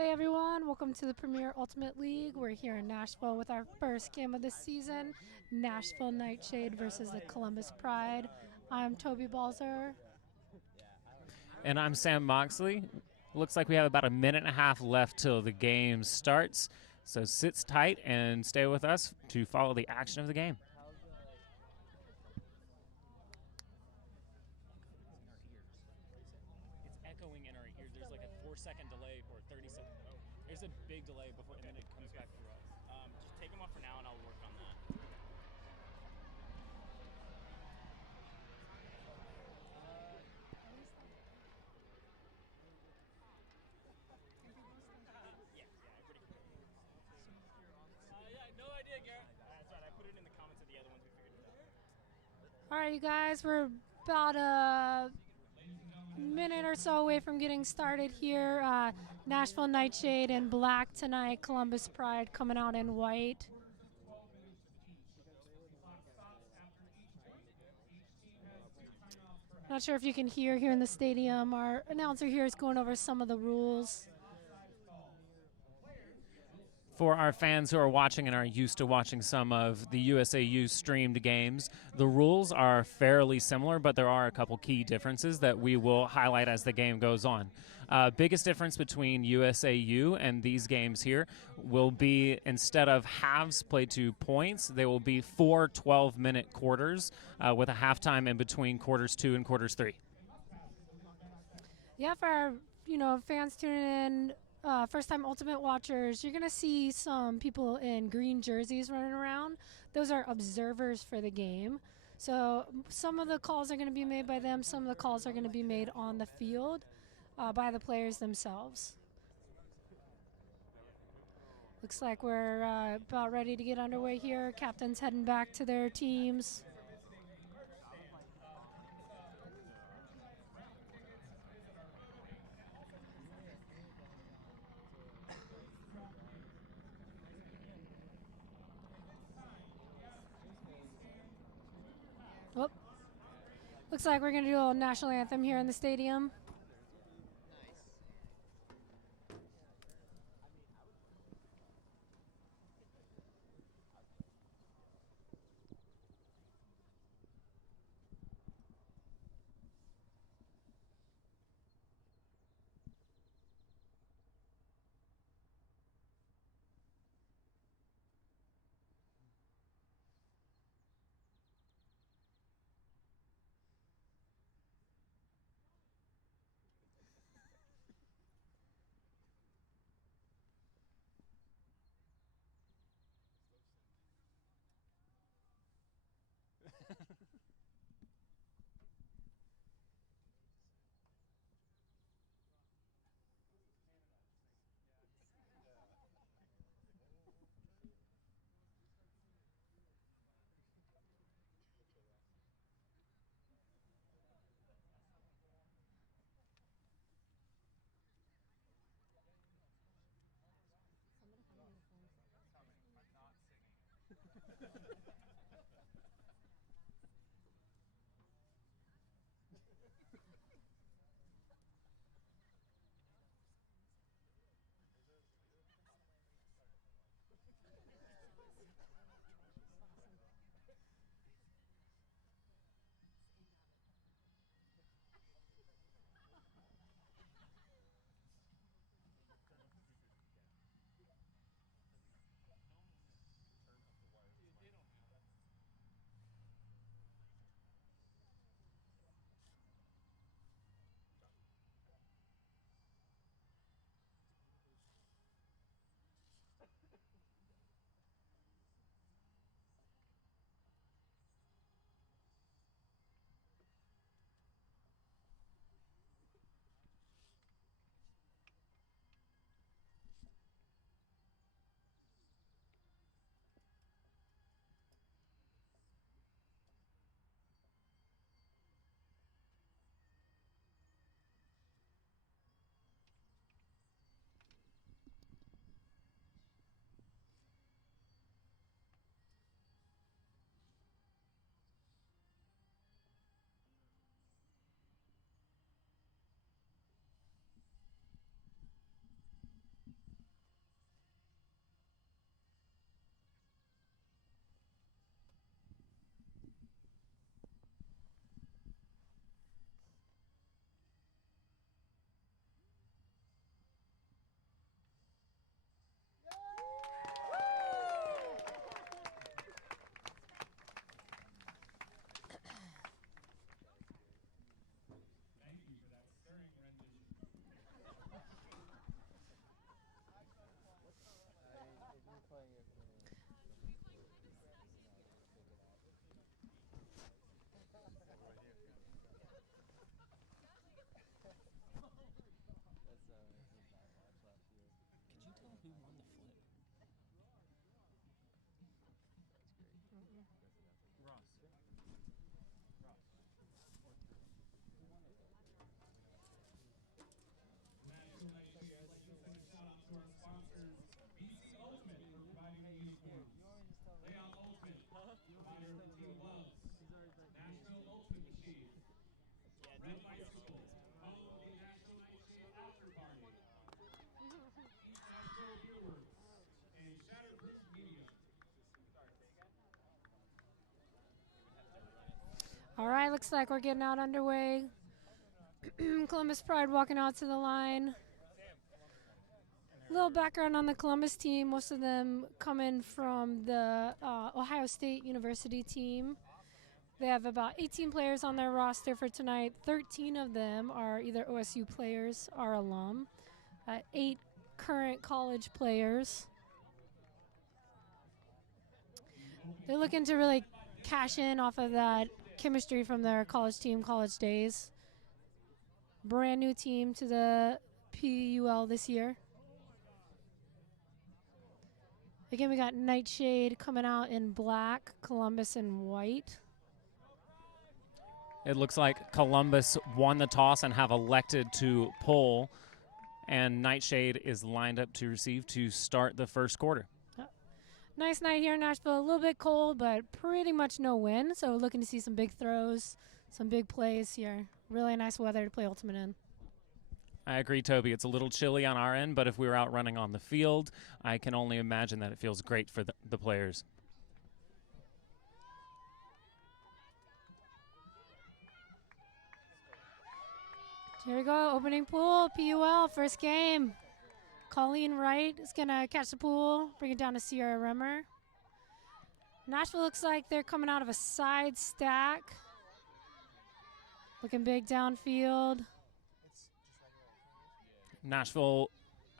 Hey everyone, welcome to the Premier Ultimate League. We're here in Nashville with our first game of the season, Nashville NightShade versus the Columbus Pride. I'm Toby Balzer. And I'm Sam Moxley. Looks like we have about a minute and a half left till the game starts. So sit tight and stay with us to follow the action of the game. It's echoing in our ears. There's like a 4-second delay or 30 seconds. Oh, there's a big delay before, and then it comes back through us. Just take them off for now, and I'll work on that. No idea, Garrett. That's right. I put it in the comments of the other ones. We figured it out. All right, you guys, we're about a minute or so away from getting started here. Nashville NightShade in black tonight, Columbus Pride coming out in white. Not sure if you can hear here in the stadium. Our announcer here is going over some of the rules. For our fans who are watching and are used to watching some of the USAU streamed games, the rules are fairly similar, but there are a couple key differences that we will highlight as the game goes on. Biggest difference between USAU and these games here will be, instead of halves played to points, they will be 4 12-minute quarters with a halftime in between quarters 2 and quarters 3. Yeah, for our fans tuning in, first-time Ultimate watchers, you're going to see some people in green jerseys running around. Those are observers for the game. So some of the calls are going to be made by them. Some of the calls are going to be made on the field by the players themselves. Looks like we're about ready to get underway here. Captains heading back to their teams. Oh, looks like we're going to do a national anthem here in the stadium. All right, looks like we're getting out underway. Columbus Pride walking out to the line. Little background on the Columbus team. Most of them coming from the Ohio State University team. They have about 18 players on their roster for tonight. 13 of them are either OSU players or alum. 8 current college players. They're looking to really cash in off of that chemistry from their college team, college days. Brand new team to the PUL this year. Again, we got Nightshade coming out in black, Columbus in white. It looks like Columbus won the toss and have elected to pull, and Nightshade is lined up to receive to start the first quarter. Nice night here in Nashville. A little bit cold, but pretty much no wind. So looking to see some big throws, some big plays here. Really nice weather to play Ultimate in. I agree, Toby. It's a little chilly on our end, but if we were out running on the field, I can only imagine that it feels great for the players. Here we go, opening pool, PUL, first game. Colleen Wright is going to catch the pool, bring it down to Sierra Remmer. Nashville looks like they're coming out of a side stack. Looking big downfield. Nashville,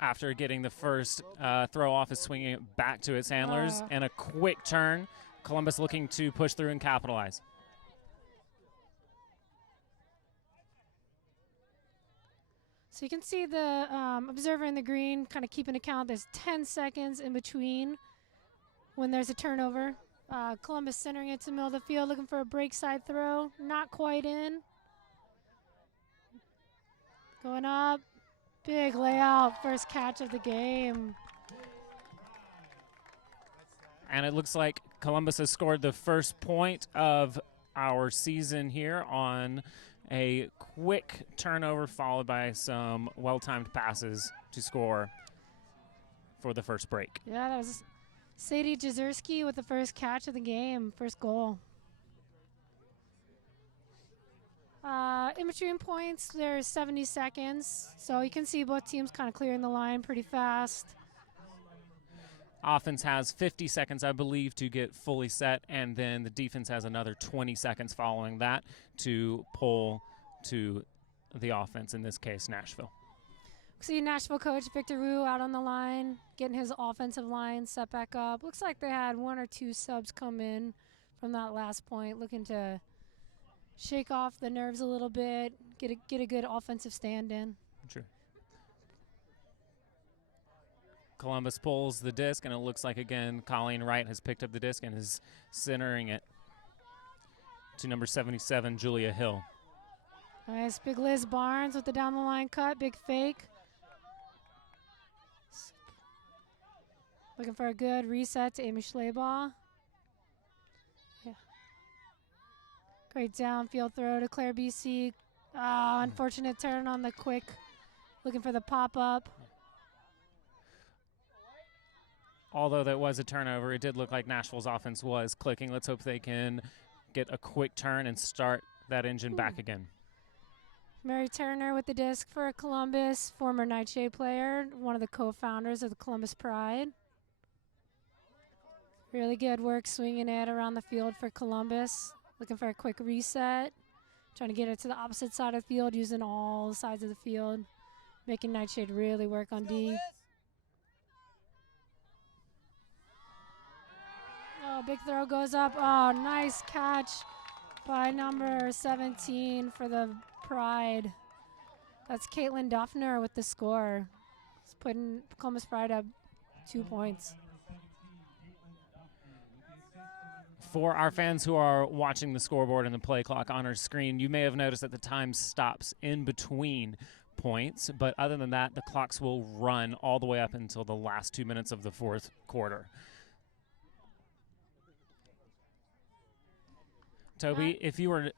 after getting the first throw off, is swinging it back to its handlers. And a quick turn. Columbus looking to push through and capitalize. So you can see the observer in the green kind of keeping account. There's 10 seconds in between when there's a turnover. Columbus centering it to the middle of the field, looking for a break side throw. Not quite in. Going up. Big layout. First catch of the game. And it looks like Columbus has scored the first point of our season here on a quick turnover followed by some well-timed passes to score for the first break. Yeah, that was Sadie Jazerski with the first catch of the game, first goal. In between points, there's 70 seconds, so you can see both teams kind of clearing the line pretty fast. Offense has 50 seconds, I believe, to get fully set, and then the defense has another 20 seconds following that to pull to the offense, in this case, Nashville. See Nashville coach Victor Wu out on the line, getting his offensive line set back up. Looks like they had 1 or 2 subs come in from that last point, looking to shake off the nerves a little bit, get a good offensive stand-in. Sure. Columbus pulls the disc, and it looks like, again, Colleen Wright has picked up the disc and is centering it to number 77, Julia Hill. Nice, big Liz Barnes with the down-the-line cut, big fake. Looking for a good reset to Amy Schleybaugh. Yeah. Great downfield throw to Claire BC. Unfortunate turn on the quick. Looking for the pop-up. Although that was a turnover, it did look like Nashville's offense was clicking. Let's hope they can get a quick turn and start that engine back again. Mary Turner with the disc for Columbus, former Nightshade player, one of the co-founders of the Columbus Pride. Really good work swinging it around the field for Columbus. Looking for a quick reset. Trying to get it to the opposite side of the field, using all sides of the field. Making Nightshade really work on D. Oh, big throw goes up. Oh, nice catch by number 17 for the Pride. That's Caitlin Duffner with the score. It's putting Columbus Pride up 2 points. For our fans who are watching the scoreboard and the play clock on our screen, you may have noticed that the time stops in between points, but other than that, the clocks will run all the way up until the last 2 minutes of the fourth quarter. Toby, if you were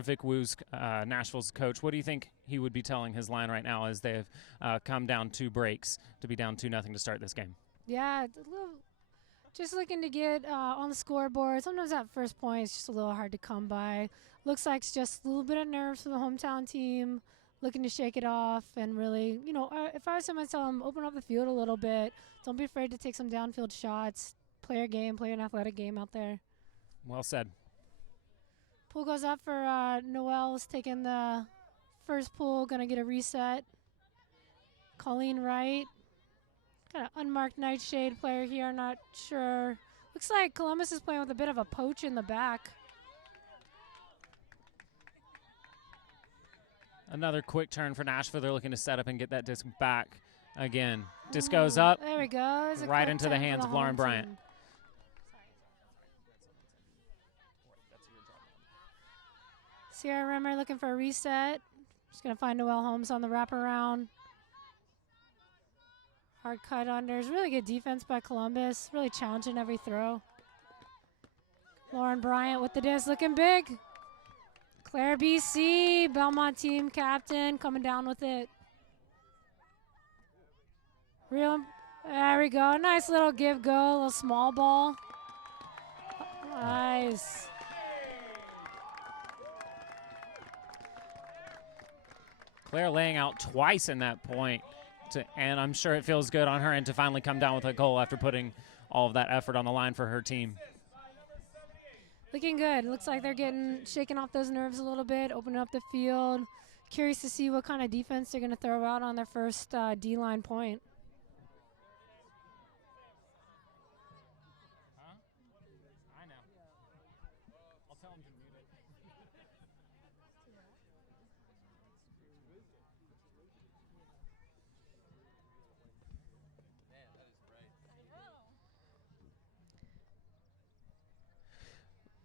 Vic Wu's Nashville's coach, what do you think he would be telling his line right now as they've come down 2 breaks to be down 2-0 to start this game? Yeah, it's a little Just looking to get on the scoreboard. Sometimes that first point is just a little hard to come by. Looks like it's just a little bit of nerves for the hometown team, looking to shake it off and really, if I was someone, tell them open up the field a little bit. Don't be afraid to take some downfield shots. Play your game, play an athletic game out there. Well said. Pull goes up for Noel's taking the first pull, gonna get a reset. Colleen Wright. Got an unmarked Nightshade player here, not sure. Looks like Columbus is playing with a bit of a poach in the back. Another quick turn for Nashville. They're looking to set up and get that disc back again. Disc goes up. There we go. Right into the hands of Lauren Bryant. Sierra Rimmer looking for a reset. Just going to find Noelle Holmes on the wraparound. Hard cut unders. Really good defense by Columbus. Really challenging every throw. Lauren Bryant with the disc looking big. Claire BC, Belmont team captain, coming down with it. There we go. Nice little give go, a little small ball. Nice. Claire laying out twice in that point, and I'm sure it feels good on her end to finally come down with a goal after putting all of that effort on the line for her team. Looking good. Looks like they're shaking off those nerves a little bit, opening up the field. Curious to see what kind of defense they're going to throw out on their first D-line point. Huh? I know. I'll tell them to mute it.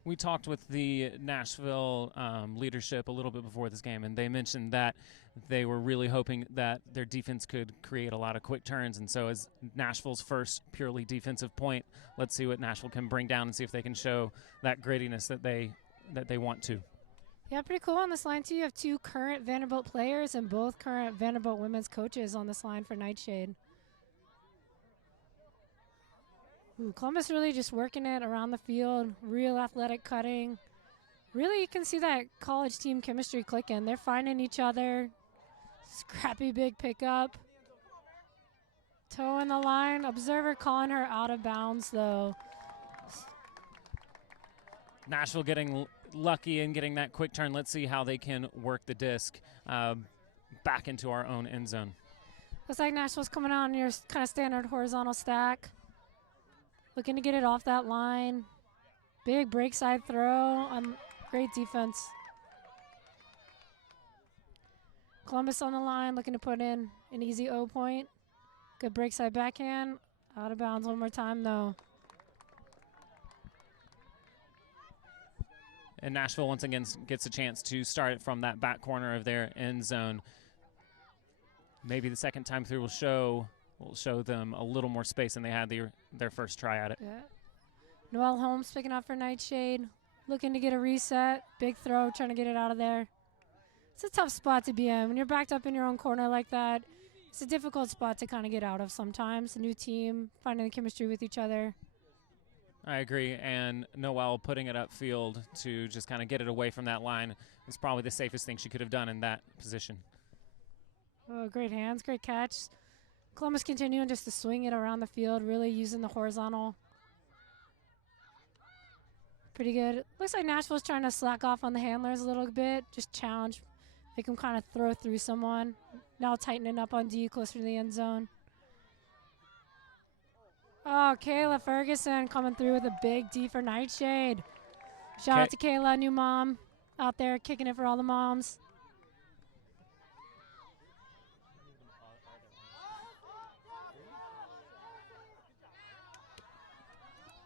We talked with the Nashville leadership a little bit before this game, and they mentioned that they were really hoping that their defense could create a lot of quick turns. And so as Nashville's first purely defensive point, let's see what Nashville can bring down and see if they can show that grittiness that they want to. Yeah, pretty cool on this line, too. You have two current Vanderbilt players and both current Vanderbilt women's coaches on this line for Nightshade. Ooh, Columbus really just working it around the field, real athletic cutting. Really, you can see that college team chemistry clicking. They're finding each other. Scrappy big pickup. Toe in the line. Observer calling her out of bounds, though. Nashville getting lucky and getting that quick turn. Let's see how they can work the disc back into our own end zone. Looks like Nashville's coming out on your kind of standard horizontal stack. Looking to get it off that line. Big break side throw. Great defense. Columbus on the line, looking to put in an easy O point. Good break side backhand. Out of bounds one more time, though. And Nashville once again gets a chance to start it from that back corner of their end zone. Maybe the second time through will show them a little more space than they had their first try at it. Yeah. Noelle Holmes picking up for Nightshade. Looking to get a reset. Big throw, trying to get it out of there. It's a tough spot to be in. When you're backed up in your own corner like that, it's a difficult spot to kind of get out of sometimes. A new team, finding the chemistry with each other. I agree, and Noelle putting it upfield to just kind of get it away from that line is probably the safest thing she could have done in that position. Oh, great hands, great catch. Columbus continuing just to swing it around the field, really using the horizontal. Pretty good. Looks like Nashville's trying to slack off on the handlers a little bit, just challenge, make them kind of throw through someone. Now tightening up on D, closer to the end zone. Oh, Kayla Ferguson coming through with a big D for Nightshade. Shout out to Kayla, new mom out there kicking it for all the moms.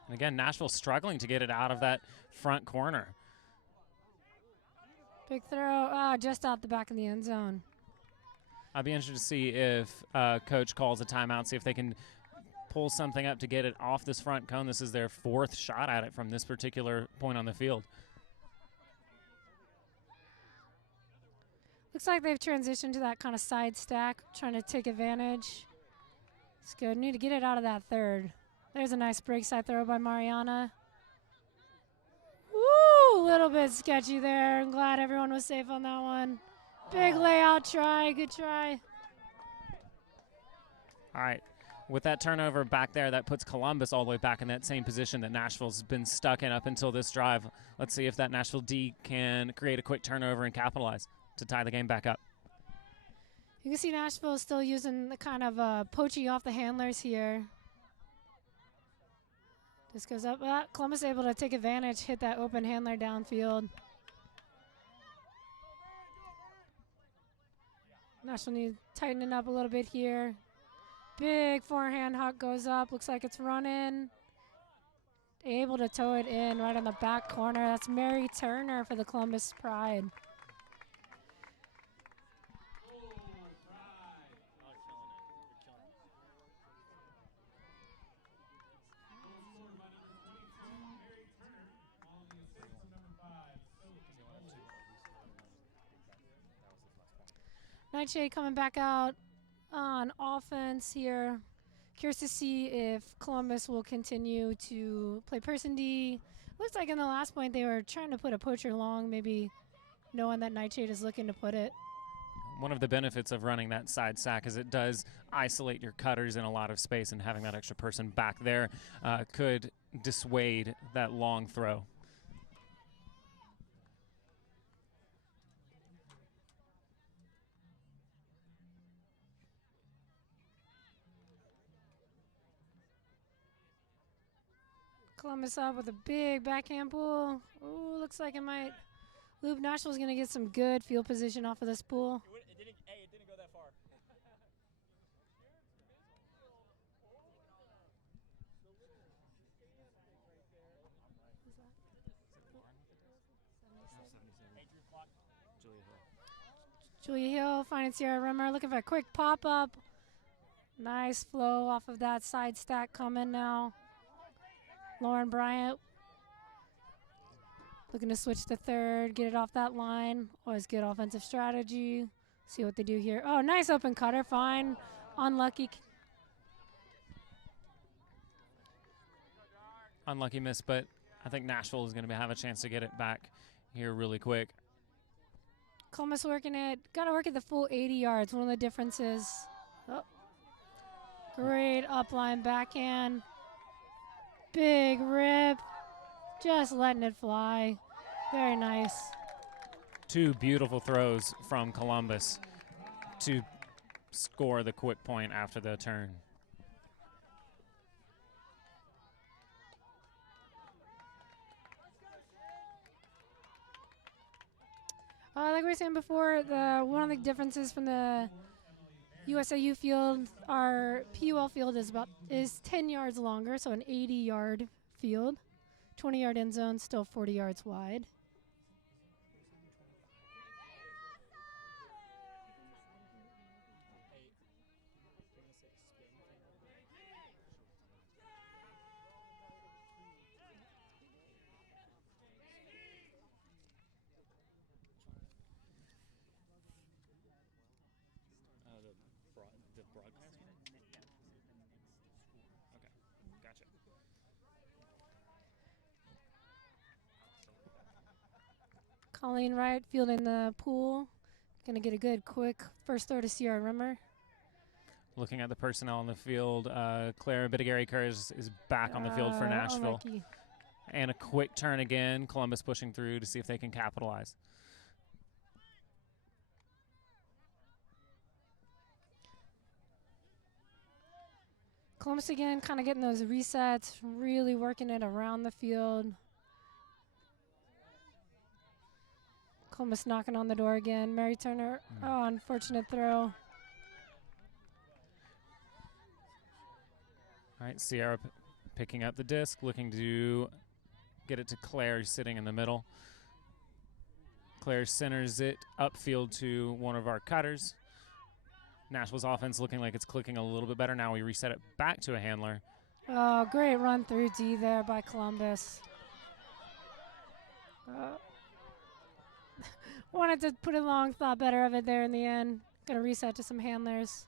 And again, Nashville struggling to get it out of that front corner. Big throw, just out the back of the end zone. I'd be interested to see if Coach calls a timeout, see if they can pull something up to get it off this front cone. This is their fourth shot at it from this particular point on the field. Looks like they've transitioned to that kind of side stack, trying to take advantage. It's good. Need to get it out of that third. There's a nice break side throw by Mariana. Woo! A little bit sketchy there. I'm glad everyone was safe on that one. Big layout try. Good try. All right. With that turnover back there, that puts Columbus all the way back in that same position that Nashville's been stuck in up until this drive. Let's see if that Nashville D can create a quick turnover and capitalize to tie the game back up. You can see Nashville is still using the kind of poaching off the handlers here. This goes up. Columbus able to take advantage, hit that open handler downfield. Nashville needs tightening up a little bit here. Big forehand huck goes up. Looks like it's running. Able to tow it in right on the back corner. That's Mary Turner for the Columbus Pride. NightShade coming back out on offense here. Curious to see if Columbus will continue to play person D. Looks like in the last point they were trying to put a poacher long, maybe knowing that NightShade is looking to put it. One of the benefits of running that side sack is it does isolate your cutters in a lot of space, and having that extra person back there could dissuade that long throw. Columbus up with a big backhand pull. Ooh, looks like it might. Loop Nashville's going to get some good field position off of this pull. It didn't go that far. Julia Hill finding Sierra Rimmer, looking for a quick pop-up. Nice flow off of that side stack coming now. Lauren Bryant looking to switch to third, get it off that line. Always good offensive strategy. See what they do here. Oh, nice open cutter, fine. Unlucky. Unlucky miss, but I think Nashville is going to have a chance to get it back here really quick. Columbus working it. Got to work at the full 80 yards. One of the differences. Oh. Great upline backhand. Big rip. Just letting it fly. Very nice. Two beautiful throws from Columbus to score the quick point after the turn. Like we were saying before, one of the differences from the USAU field, our PUL field is 10 yards longer, so an 80-yard field. 20-yard end zone, still 40 yards wide. The broadcast? Okay, gotcha. Colleen Wright fielding the pool. Going to get a good, quick first throw to Sierra Rimmer. Looking at the personnel on the field, Clara Bittigary-Kerr is back on the field for Nashville. Unlucky. And a quick turn again. Columbus pushing through to see if they can capitalize. Columbus again, kind of getting those resets, really working it around the field. Columbus knocking on the door again. Mary Turner, oh, unfortunate throw. All right, Sierra picking up the disc, looking to get it to Claire, sitting in the middle. Claire centers it upfield to one of our cutters. Nashville's offense looking like it's clicking a little bit better. Now we reset it back to a handler. Oh, great run through D there by Columbus. Wanted to put it long, thought better of it there in the end. Gonna reset to some handlers.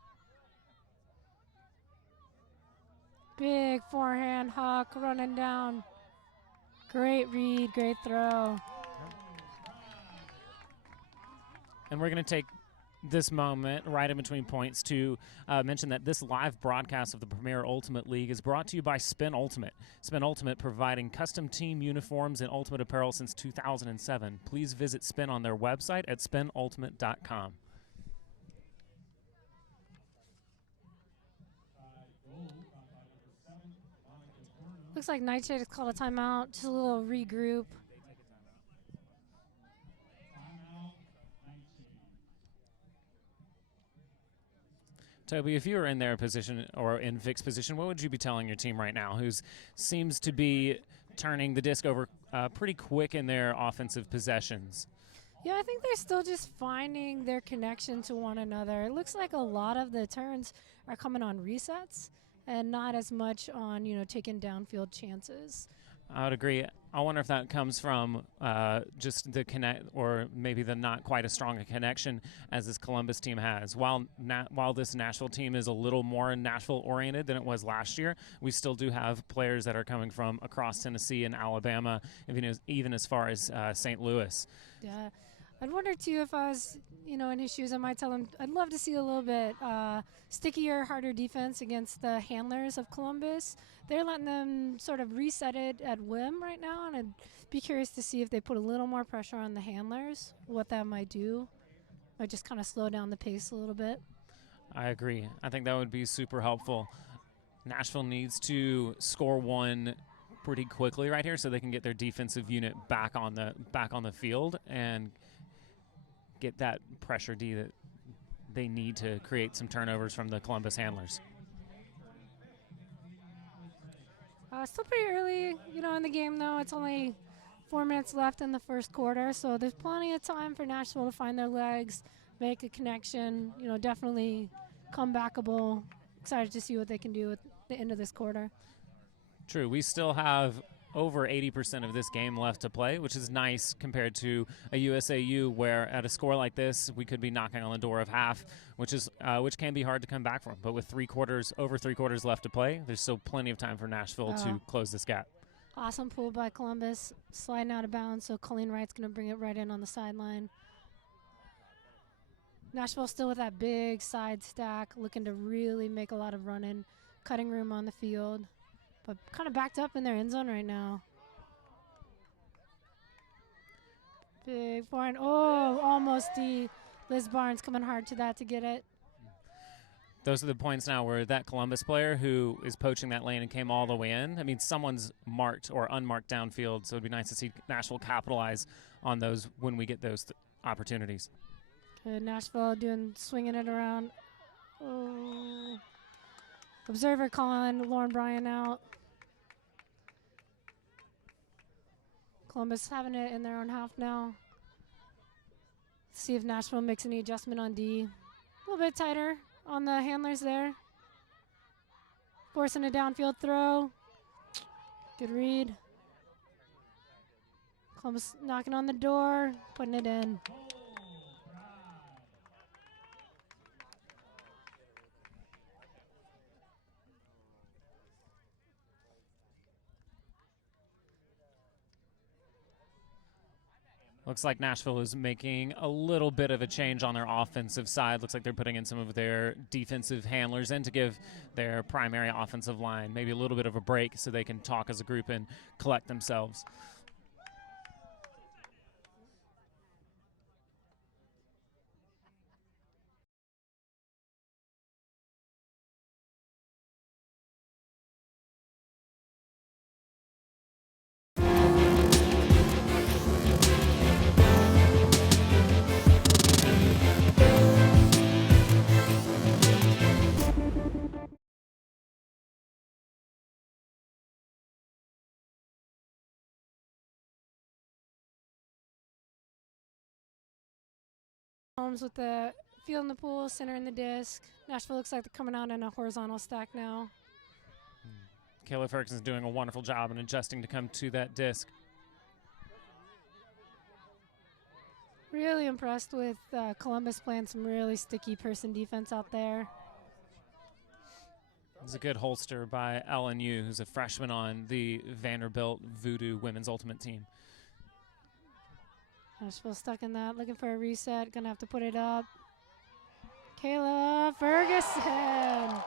Big forehand, Huck running down. Great read, great throw. And we're going to take this moment right in between points to mention that this live broadcast of the Premier Ultimate League is brought to you by Spin Ultimate. Spin Ultimate providing custom team uniforms and ultimate apparel since 2007. Please visit Spin on their website at spinultimate.com. Looks like Nightshade has called a timeout. Just a little regroup. Toby, if you were in their position or in Vic's position, what would you be telling your team right now, who seems to be turning the disc over pretty quick in their offensive possessions? Yeah, I think they're still just finding their connection to one another. It looks like a lot of the turns are coming on resets and not as much on, taking downfield chances. I would agree. I wonder if that comes from just the connect, or maybe the not quite as strong a connection as this Columbus team has. While this Nashville team is a little more Nashville-oriented than it was last year, we still do have players that are coming from across Tennessee and Alabama, even as far as St. Louis. Yeah. I'd wonder, too, if I was, in his shoes, I might tell him I'd love to see a little bit stickier, harder defense against the handlers of Columbus. They're letting them sort of reset it at whim right now, and I'd be curious to see if they put a little more pressure on the handlers, what that might do. Might just kind of slow down the pace a little bit. I agree. I think that would be super helpful. Nashville needs to score one pretty quickly right here so they can get their defensive unit back on the field and get that pressure D that they need to create some turnovers from the Columbus handlers. Still pretty early, in the game, though. It's only 4 minutes left in the first quarter, so there's plenty of time for Nashville to find their legs, make a connection, definitely comebackable. Excited to see what they can do at the end of this quarter. True. We still have over 80% of this game left to play, which is nice compared to a USAU where at a score like this we could be knocking on the door of half, which can be hard to come back from. But with over three quarters left to play, there's still plenty of time for Nashville to close this gap. Awesome pull by Columbus, sliding out of bounds, so Colleen Wright's going to bring it right in on the sideline. Nashville still with that big side stack, looking to really make a lot of running, cutting room on the field. But kind of backed up in their end zone right now. Big forehand. Oh, almost D. Liz Barnes coming hard to that to get it. Those are the points now where that Columbus player who is poaching that lane and came all the way in, I mean, someone's marked or unmarked downfield, so it'd be nice to see Nashville capitalize on those when we get those opportunities. Good. Nashville swinging it around. Oh. Observer calling Lauren Bryan out. Columbus having it in their own half now. See if Nashville makes any adjustment on D. A little bit tighter on the handlers there. Forcing a downfield throw. Good read. Columbus knocking on the door, putting it in. Looks like Nashville is making a little bit of a change on their offensive side. Looks like they're putting in some of their defensive handlers in to give their primary offensive line maybe a little bit of a break so they can talk as a group and collect themselves. Holmes with the field in the pool, center in the disc. Nashville looks like they're coming out in a horizontal stack now. Kayla Ferguson's doing a wonderful job in adjusting to come to that disc. Really impressed with Columbus playing some really sticky person defense out there. It's a good holster by LNU, who's a freshman on the Vanderbilt Voodoo women's ultimate team. Nashville stuck in that, looking for a reset. Gonna have to put it up. Kayla Ferguson.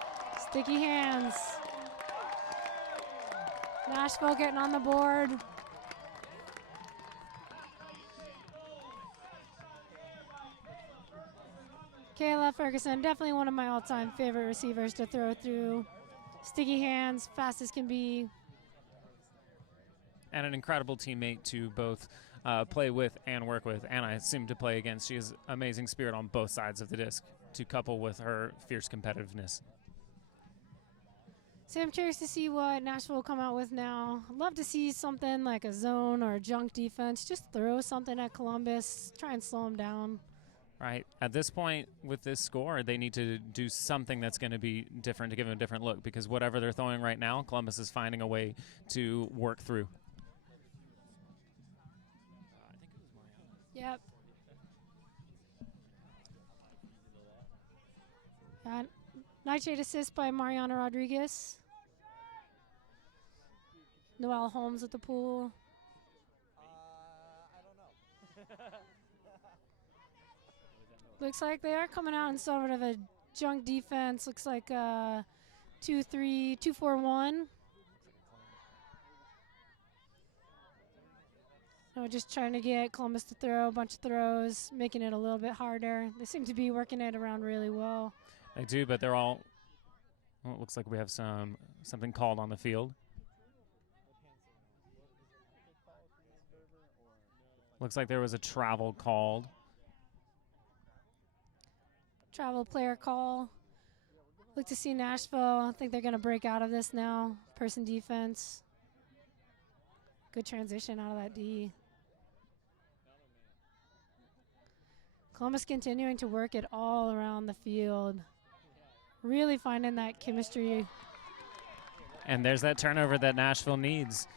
Sticky hands. Nashville getting on the board. Kayla Ferguson, definitely one of my all-time favorite receivers to throw through. Sticky hands, fast as can be. And an incredible teammate to both play with and work with, and I assume to play against. She has amazing spirit on both sides of the disc to couple with her fierce competitiveness. So I'm curious to see what Nashville will come out with now. Love to see something like a zone or a junk defense. Just throw something at Columbus, try and slow them down. Right. At this point, with this score, they need to do something that's going to be different to give them a different look, because whatever they're throwing right now, Columbus is finding a way to work through. Yep. Nightshade assist by Mariana Rodriguez. Noelle Holmes at the pool. I don't know. Looks like they are coming out in sort of a junk defense. Looks like 2-3, 2-4-1. No, just trying to get Columbus to throw a bunch of throws, making it a little bit harder. They seem to be working it around really well. They do, but they're all. Well, it looks like we have something called on the field. Looks like there was a travel called. Travel player call. Look to see Nashville. I think they're going to break out of this now. Person defense. Good transition out of that D. Columbus continuing to work it all around the field. Really finding that chemistry. And there's that turnover that Nashville needs.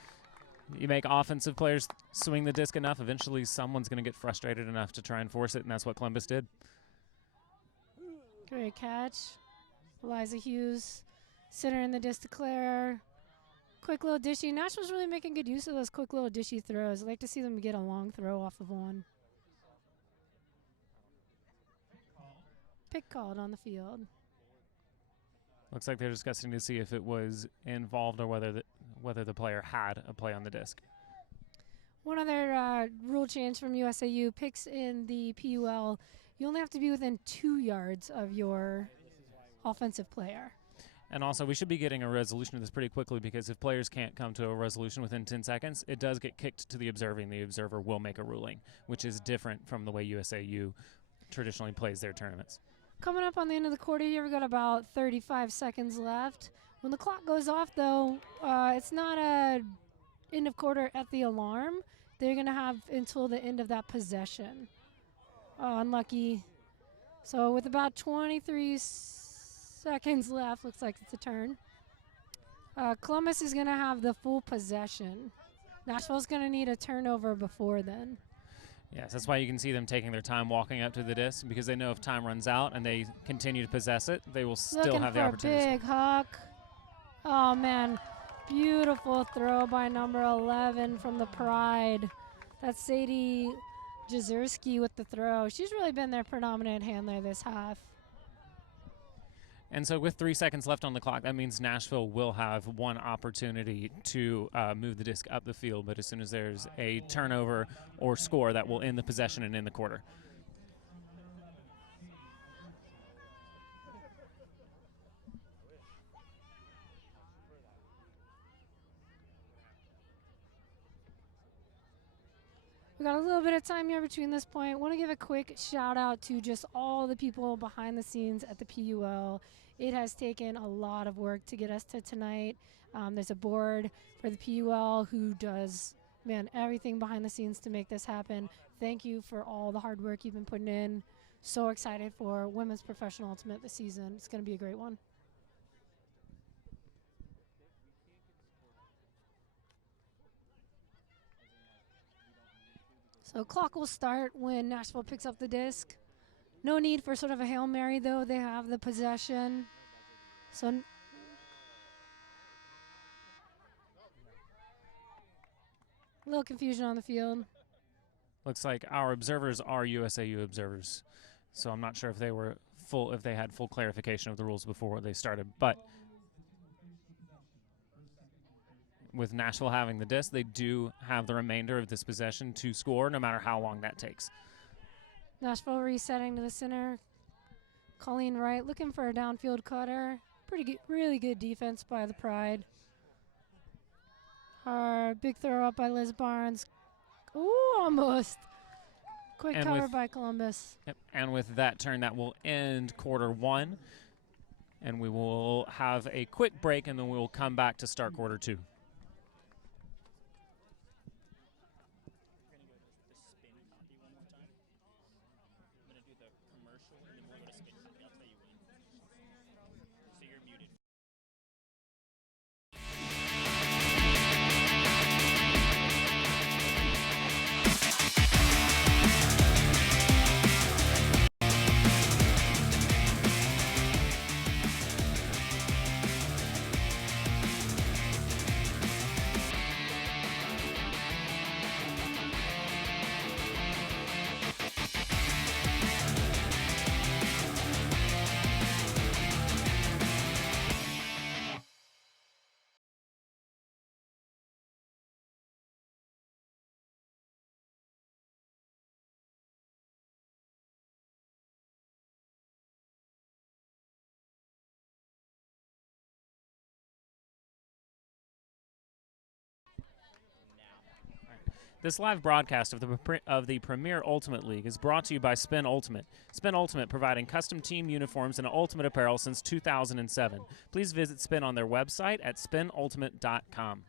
You make offensive players swing the disc enough, eventually someone's going to get frustrated enough to try and force it, and that's what Columbus did. Great catch. Eliza Hughes, center in the disc to Claire. Quick little dishy. Nashville's really making good use of those quick little dishy throws. I'd like to see them get a long throw off of one. Pick called on the field. Looks like they're discussing to see if it was involved or whether the player had a play on the disc. One other rule change from USAU, picks in the PUL, you only have to be within 2 yards of your offensive player. And also, we should be getting a resolution of this pretty quickly, because if players can't come to a resolution within 10 seconds, it does get kicked to the observer, and the observer will make a ruling, which is different from the way USAU traditionally plays their tournaments. Coming up on the end of the quarter here, we've got about 35 seconds left. When the clock goes off, though, it's not a end of quarter at the alarm. They're going to have until the end of that possession. Unlucky. So with about 23 seconds left, looks like it's a turn. Columbus is going to have the full possession. Nashville's going to need a turnover before then. Yes, that's why you can see them taking their time walking up to the disc, because they know if time runs out and they continue to possess it, they will still have the opportunity. Looking for a big huck. Oh, man. Beautiful throw by number 11 from the Pride. That's Sadie Jazerski with the throw. She's really been their predominant handler this half. And so with 3 seconds left on the clock, that means Nashville will have one opportunity to move the disc up the field. But as soon as there's a turnover or score, that will end the possession and end the quarter. We got a little bit of time here between this point. Want to give a quick shout out to just all the people behind the scenes at the PUL. It has taken a lot of work to get us to tonight. There's a board for the PUL who does, everything behind the scenes to make this happen. Thank you for all the hard work you've been putting in. So excited for Women's Professional Ultimate this season. It's going to be a great one. So clock will start when Nashville picks up the disc. No need for sort of a Hail Mary, though. They have the possession. So A little confusion on the field. Looks like our observers are USAU observers, so I'm not sure if they had full clarification of the rules before they started. But with Nashville having the disc, they do have the remainder of this possession to score, no matter how long that takes. Nashville resetting to the center. Colleen Wright looking for a downfield cutter. Really good defense by the Pride. Our big throw up by Liz Barnes. Ooh, almost. Quick cover by Columbus. Yep, and with that turn, that will end quarter one. And we will have a quick break, and then we will come back to start quarter two. This live broadcast of the Premier Ultimate League is brought to you by Spin Ultimate. Spin Ultimate providing custom team uniforms and ultimate apparel since 2007. Please visit Spin on their website at spinultimate.com.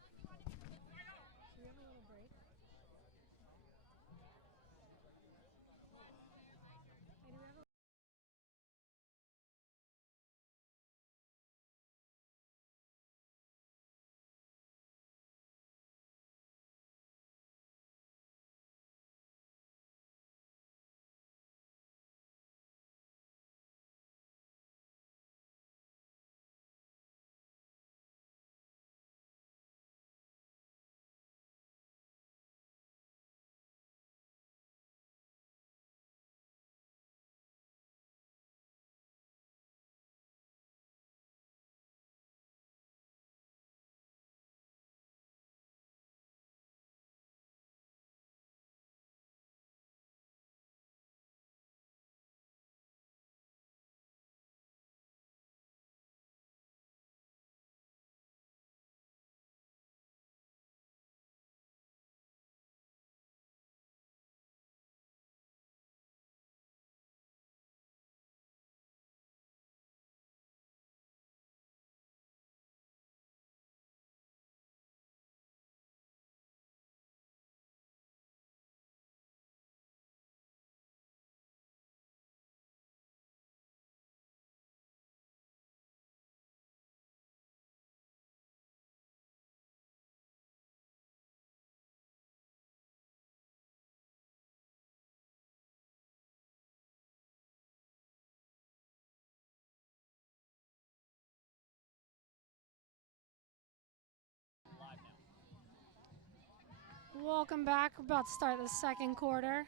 Welcome back. We're about to start the second quarter.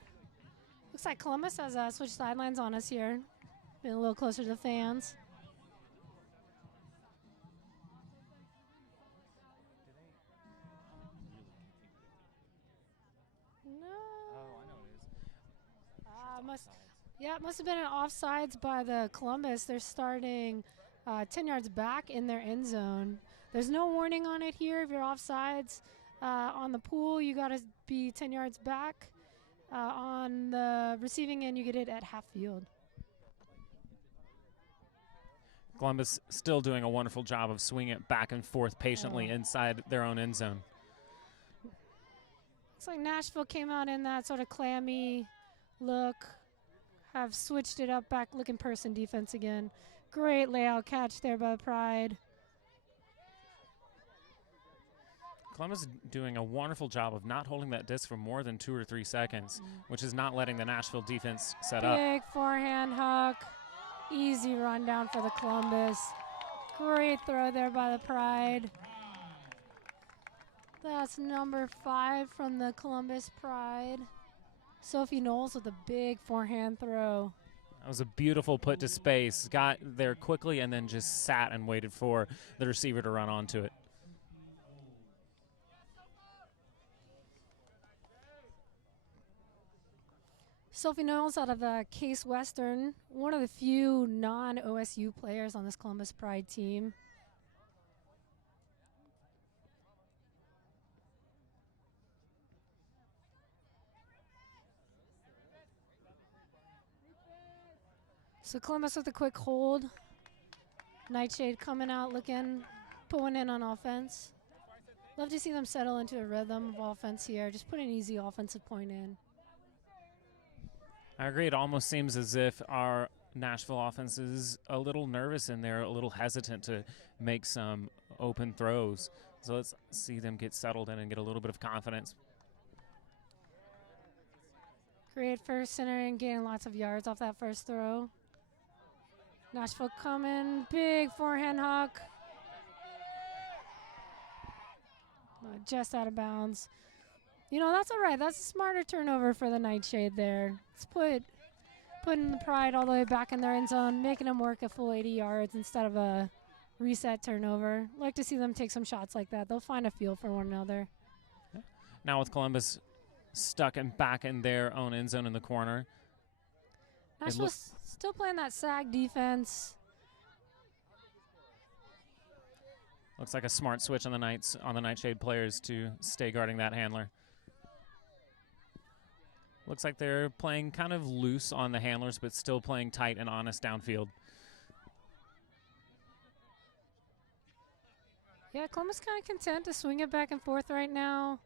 Looks like Columbus has switched sidelines on us here. Been a little closer to the fans. No. Oh, I know it is. It must have been an offsides by the Columbus. They're starting 10 yards back in their end zone. There's no warning on it here if you're offsides. On the pool, you got to be 10 yards back. On the receiving end, you get it at half field. Columbus still doing a wonderful job of swinging it back and forth patiently inside their own end zone. Looks like Nashville came out in that sort of clammy look. Have switched it up back looking person defense again. Great layout catch there by Pride. Columbus doing a wonderful job of not holding that disc for more than 2 or 3 seconds, which is not letting the Nashville defense set up. Big forehand hook. Easy rundown for the Columbus. Great throw there by the Pride. That's number 5 from the Columbus Pride. Sophie Knowles with a big forehand throw. That was a beautiful put to space. Got there quickly and then just sat and waited for the receiver to run onto it. Sophie Knowles out of Case Western, one of the few non-OSU players on this Columbus Pride team. So Columbus with a quick hold. Nightshade coming out looking, pulling in on offense. Love to see them settle into a rhythm of offense here. Just put an easy offensive point in. I agree. It almost seems as if our Nashville offense is a little nervous and they're a little hesitant to make some open throws. So let's see them get settled in and get a little bit of confidence. Great first center and getting lots of yards off that first throw. Nashville coming, big forehand hook. Just out of bounds. You know, that's all right. That's a smarter turnover for the Nightshade there. Let's putting the Pride all the way back in their end zone, making them work a full 80 yards instead of a reset turnover. Like to see them take some shots like that. They'll find a feel for one another. Now with Columbus stuck and back in their own end zone in the corner. Nashville's still playing that sag defense. Looks like a smart switch on the Nightshade players to stay guarding that handler. Looks like they're playing kind of loose on the handlers, but still playing tight and honest downfield. Yeah, Columbus kind of content to swing it back and forth right now.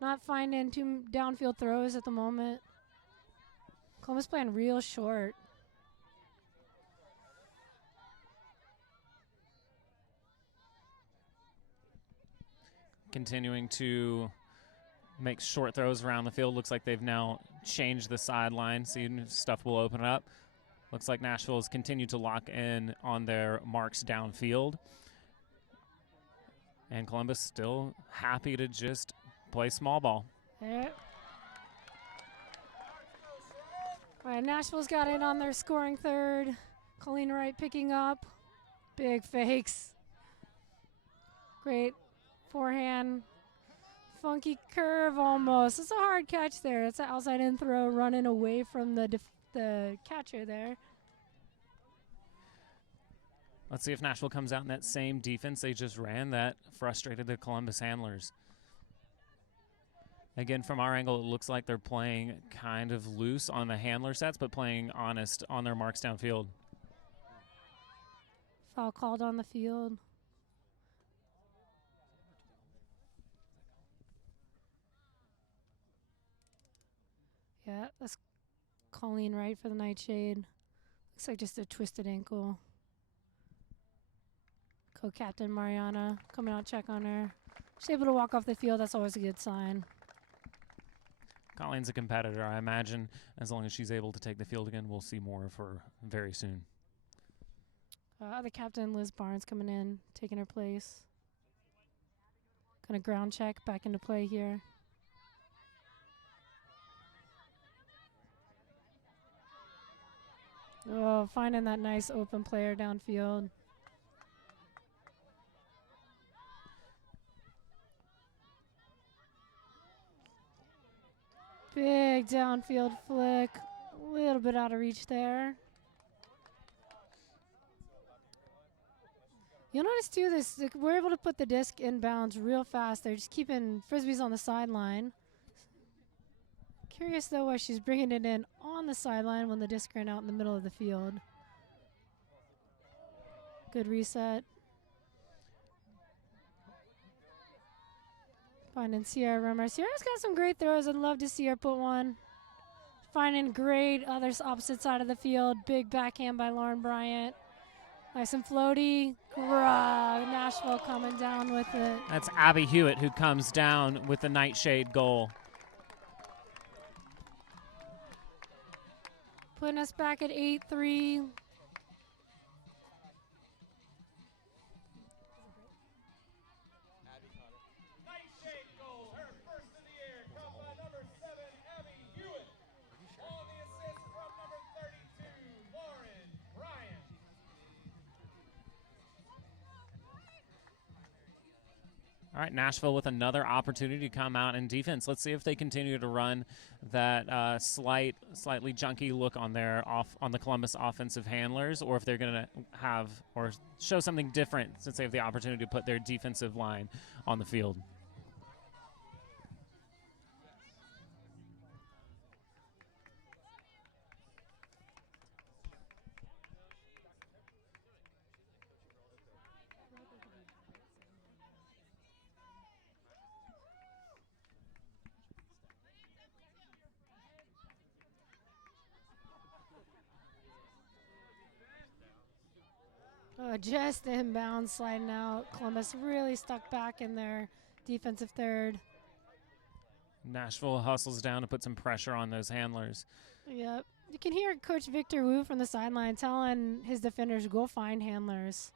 Not finding too downfield throws at the moment. Columbus playing real short. Continuing to make short throws around the field. Looks like they've now changed the sideline, seeing if stuff will open up. Looks like Nashville has continued to lock in on their marks downfield. And Columbus still happy to just play small ball. Yep. All right, Nashville's got it on their scoring third. Colleen Wright picking up. Big fakes. Great forehand. Funky curve almost. It's a hard catch there. It's an outside in throw running away from the catcher there. Let's see if Nashville comes out in that same defense they just ran that frustrated the Columbus handlers. Again, from our angle, it looks like they're playing kind of loose on the handler sets, but playing honest on their marks downfield. Foul called on the field. Yeah, that's Colleen Wright for the Nightshade. Looks like just a twisted ankle. Co-captain Mariana coming out check on her. She's able to walk off the field. That's always a good sign. Colleen's a competitor. I imagine as long as she's able to take the field again, we'll see more of her very soon. Other captain Liz Barnes coming in, taking her place. Kind of ground check back into play here. Oh, finding that nice open player downfield. Big downfield flick. A little bit out of reach there. You'll notice too, we're able to put the disc inbounds real fast. They're just keeping frisbees on the sideline. Curious though why she's bringing it in on the sideline when the disc ran out in the middle of the field. Good reset. Finding Sierra Rummer. Sierra's got some great throws. I'd love to see her put one. Finding great other opposite side of the field. Big backhand by Lauren Bryant. Nice and floaty. Nashville coming down with it. That's Abby Hewitt who comes down with the Nightshade goal. Putting us back at 8-3. All right, Nashville with another opportunity to come out in defense. Let's see if they continue to run that slightly junky look on the Columbus offensive handlers, or if they're going to have or show something different since they have the opportunity to put their defensive line on the field. Just inbound, sliding out. Columbus really stuck back in their defensive third. Nashville hustles down to put some pressure on those handlers. Yep. You can hear Coach Victor Wu from the sideline telling his defenders, go find handlers.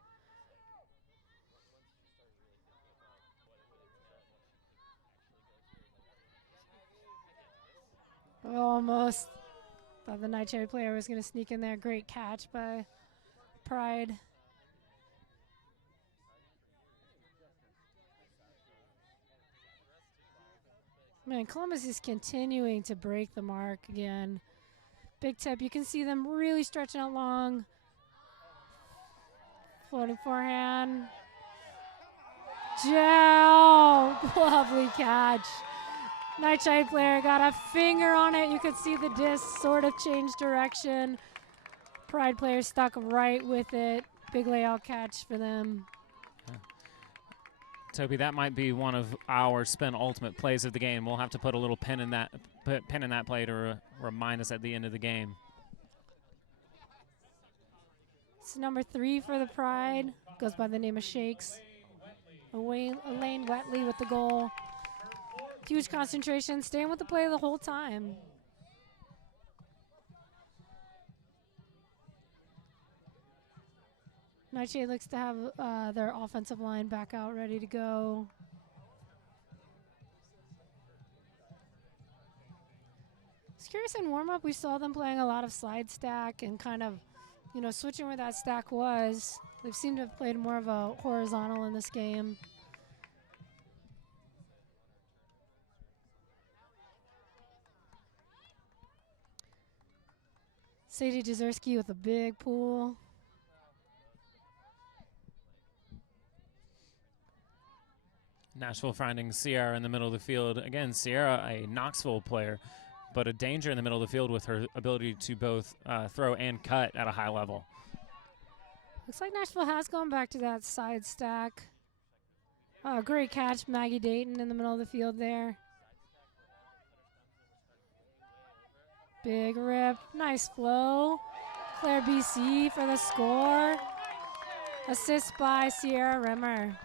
Almost thought the NightShade player was going to sneak in there. Great catch by Pride. Man, Columbus is continuing to break the mark again. Big tip. You can see them really stretching out long. Floating forehand. Joe! Lovely catch. NightShade player got a finger on it. You could see the disc sort of change direction. Pride player stuck right with it. Big layout catch for them. Toby, that might be one of our spin ultimate plays of the game. We'll have to put a little pin in that play to remind us at the end of the game. It's number 3 for the Pride. Goes by the name of Shakes. Elaine Wetley with the goal. Huge concentration, staying with the play the whole time. NightShade looks to have their offensive line back out, ready to go. It's curious, in warm-up, we saw them playing a lot of slide stack and kind of, switching where that stack was. They've seemed to have played more of a horizontal in this game. Sadie Jezerski with a big pull. Nashville finding Sierra in the middle of the field. Again, Sierra, a Knoxville player, but a danger in the middle of the field with her ability to both throw and cut at a high level. Looks like Nashville has gone back to that side stack. Great catch, Maggie Dayton in the middle of the field there. Big rip, nice flow. Claire BC for the score. Assist by Sierra Rimmer.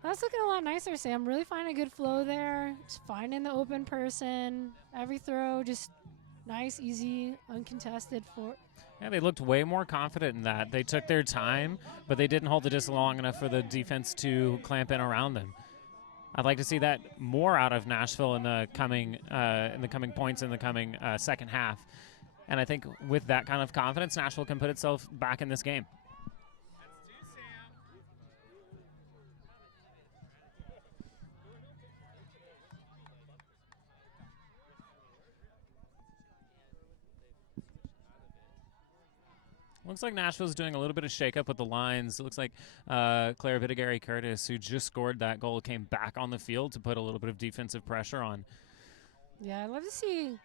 That's looking a lot nicer, Sam. Really finding a good flow there. Just finding the open person. Every throw, just nice, easy, uncontested. Yeah, they looked way more confident in that. They took their time, but they didn't hold the disc long enough for the defense to clamp in around them. I'd like to see that more out of Nashville in the coming points in the coming second half. And I think with that kind of confidence, Nashville can put itself back in this game. Looks like Nashville's doing a little bit of shakeup with the lines. It looks like Claire Vittigary Curtis, who just scored that goal, came back on the field to put a little bit of defensive pressure on. Yeah, I'd love to see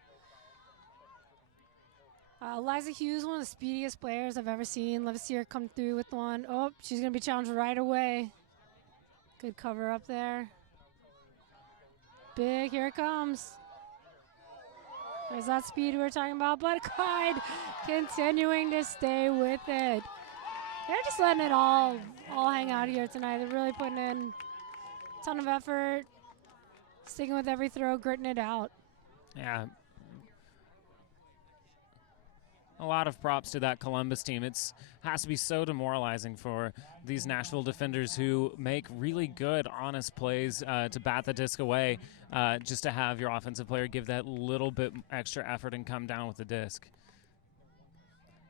Eliza Hughes, one of the speediest players I've ever seen. Love to see her come through with one. Oh, she's going to be challenged right away. Good cover up there. Big, here it comes. There's that speed we were talking about, but Clyde continuing to stay with it. They're just letting it all hang out here tonight. They're really putting in a ton of effort, sticking with every throw, gritting it out. Yeah. A lot of props to that Columbus team. It has to be so demoralizing for these Nashville defenders who make really good, honest plays to bat the disc away, just to have your offensive player give that little bit extra effort and come down with the disc.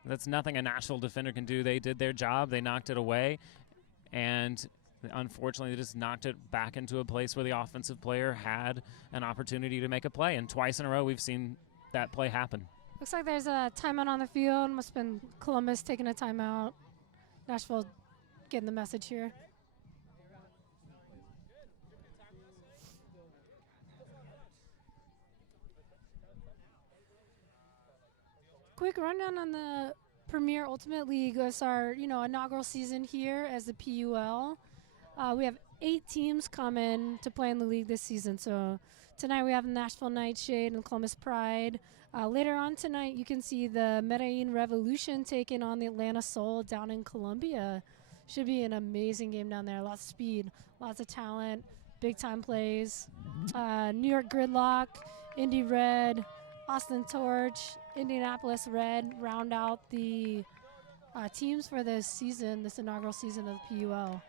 That's nothing a Nashville defender can do. They did their job. They knocked it away, and Unfortunately, they just knocked it back into a place where the offensive player had an opportunity to make a play, and twice in a row we've seen that play happen. Looks like there's a timeout on the field. Must have been Columbus taking a timeout. Nashville getting the message here. Quick rundown on the Premier Ultimate League. It's our inaugural season here as the PUL. We have 8 teams coming to play in the league this season. So tonight we have Nashville NightShade and Columbus Pride. Later on tonight, you can see the Medellin Revolution taking on the Atlanta Soul down in Colombia. Should be an amazing game down there. Lots of speed, lots of talent, big-time plays. New York Gridlock, Indy Red, Austin Torch, Indianapolis Red round out the teams for this season, this inaugural season of the PUL.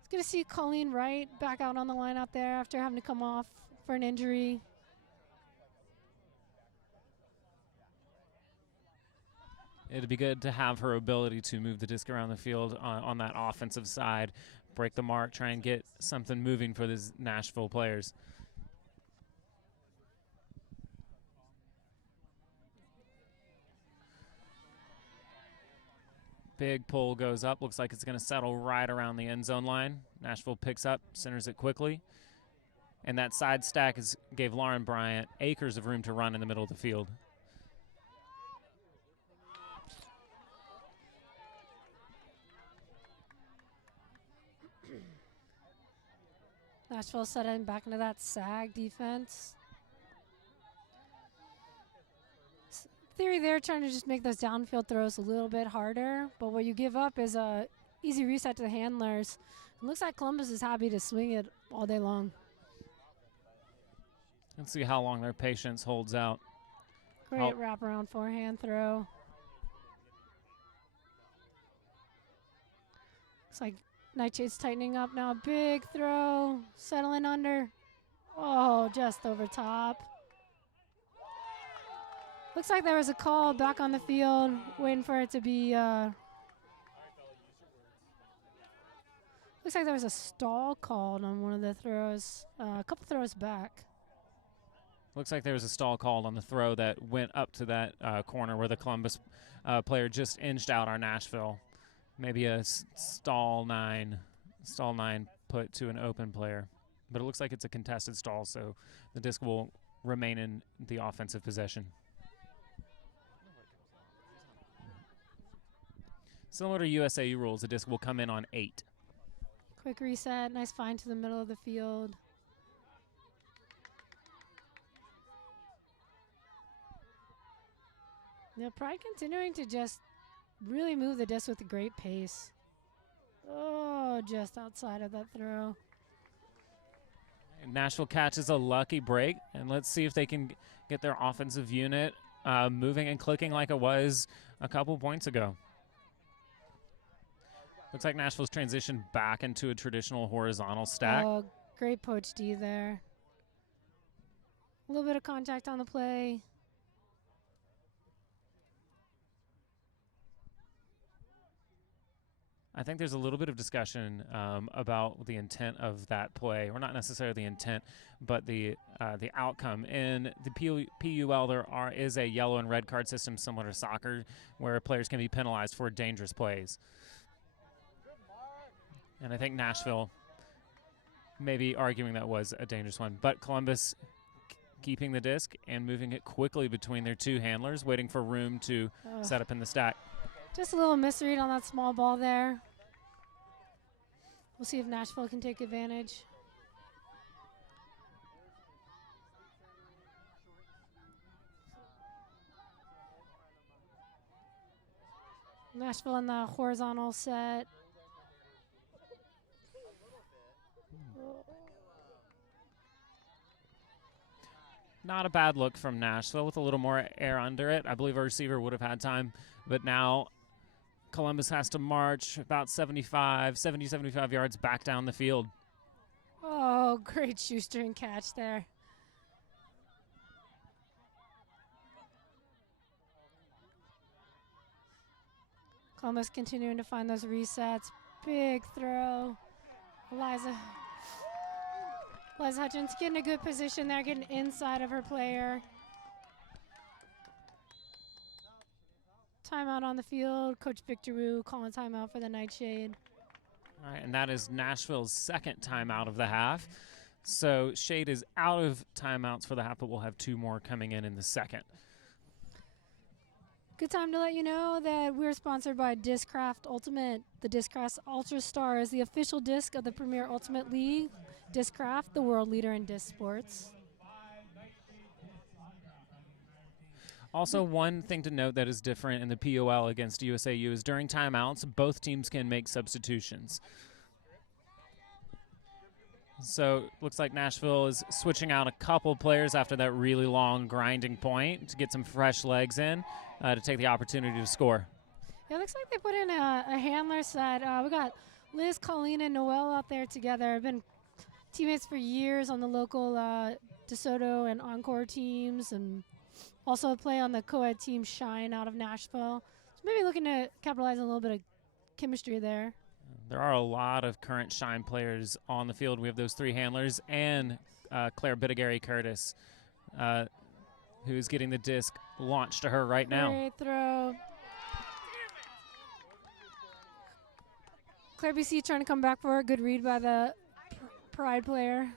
It's good to see Colleen Wright back out on the line out there after having to come off for an injury. It'd be good to have her ability to move the disc around the field on that offensive side, break the mark, try and get something moving for these Nashville players. Big pull goes up. Looks like it's going to settle right around the end zone line. Nashville picks up, centers it quickly. And that side stack gave Lauren Bryant acres of room to run in the middle of the field. Nashville setting back into that sag defense. Theory there, trying to just make those downfield throws a little bit harder, but what you give up is a easy reset to the handlers. It looks like Columbus is happy to swing it all day long. Let's see how long their patience holds out. Great wraparound forehand throw. Looks like NightShade's tightening up now. Big throw, settling under. Oh, just over top. Looks like there was a call back on the field, waiting for it to be. Looks like there was a stall called on one of the throws, a couple throws back. Looks like there was a stall called on the throw that went up to that corner where the Columbus player just inched out our Nashville. Maybe a stall nine put to an open player. But it looks like it's a contested stall, so the disc will remain in the offensive possession. Similar to USAU rules, the disc will come in on 8. Quick reset, nice find to the middle of the field. Pride continuing to just really move the disc with a great pace. Oh, just outside of that throw. Nashville catches a lucky break, and let's see if they can get their offensive unit moving and clicking like it was a couple points ago. Looks like Nashville's transitioned back into a traditional horizontal stack. Oh, great poach D there. A little bit of contact on the play. I think there's a little bit of discussion about the intent of that play, or not necessarily the intent, but the outcome. In the PUL, there is a yellow and red card system similar to soccer, where players can be penalized for dangerous plays. And I think Nashville may be arguing that was a dangerous one, but Columbus keeping the disc and moving it quickly between their two handlers, waiting for room to set up in the stack. Just a little misread on that small ball there. We'll see if Nashville can take advantage. Nashville in the horizontal set. Not a bad look from Nashville with a little more air under it. I believe a receiver would have had time, but now Columbus has to march about 75 yards back down the field. Oh, great shoestring catch there. Columbus continuing to find those resets. Big throw. Eliza Hutchins getting a good position there, getting inside of her player. Timeout on the field. Coach Victor Wu calling timeout for the Nightshade. All right, and that is Nashville's second timeout of the half. So Shade is out of timeouts for the half, but we'll have 2 more coming in the second. Good time to let you know that we're sponsored by Discraft Ultimate. The Discraft Ultra Star is the official disc of the Premier Ultimate League. Discraft, the world leader in disc sports. Also, one thing to note that is different in the POL against USAU is during timeouts, both teams can make substitutions. So looks like Nashville is switching out a couple players after that really long grinding point to get some fresh legs in to take the opportunity to score. Yeah, it looks like they put in a handler set. We got Liz, Colleen, and Noelle out there together. Been teammates for years on the local DeSoto and Encore teams, and also play on the co-ed team Shine out of Nashville. So maybe looking to capitalize on a little bit of chemistry there. There are a lot of current Shine players on the field. We have those 3 handlers and Claire Bittigary Curtis, who's getting the disc launched to her right now. Great throw. Claire BC trying to come back for a good read by the Pride player.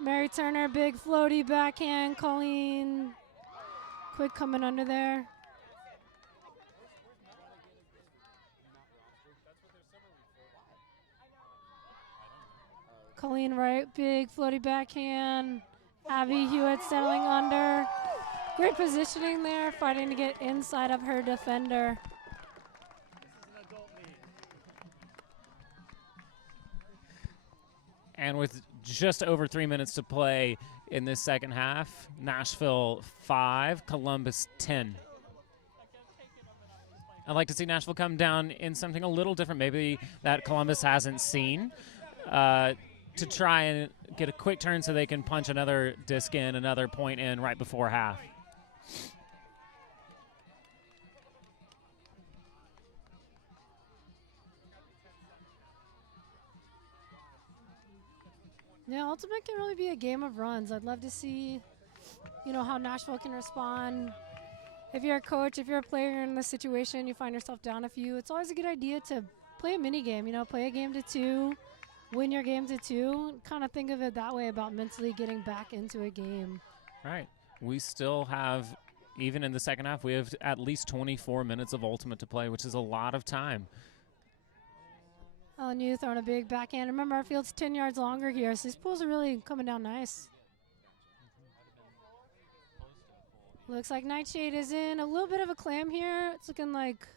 Mary Turner, big floaty backhand. Colleen, quick coming under there. Colleen Wright, big floaty backhand. Abby Hewitt settling under. Great positioning there, fighting to get inside of her defender. And with just over 3 minutes to play in this second half, Nashville 5, Columbus 10. I'd like to see Nashville come down in something a little different, maybe that Columbus hasn't seen, to try and get a quick turn so they can punch another disc in, another point in right before half. Yeah, Ultimate can really be a game of runs. I'd love to see, how Nashville can respond. If you're a coach, if you're a player in this situation, you find yourself down a few, it's always a good idea to play a mini game, play a game to 2, win your game to 2, kind of think of it that way about mentally getting back into a game. Right. We still have, even in the second half, we have at least 24 minutes of Ultimate to play, which is a lot of time. LNU throwing a big backhand. Remember, our field's 10 yards longer here, so these pools are really coming down nice. Looks like Nightshade is in a little bit of a clam here. It's looking like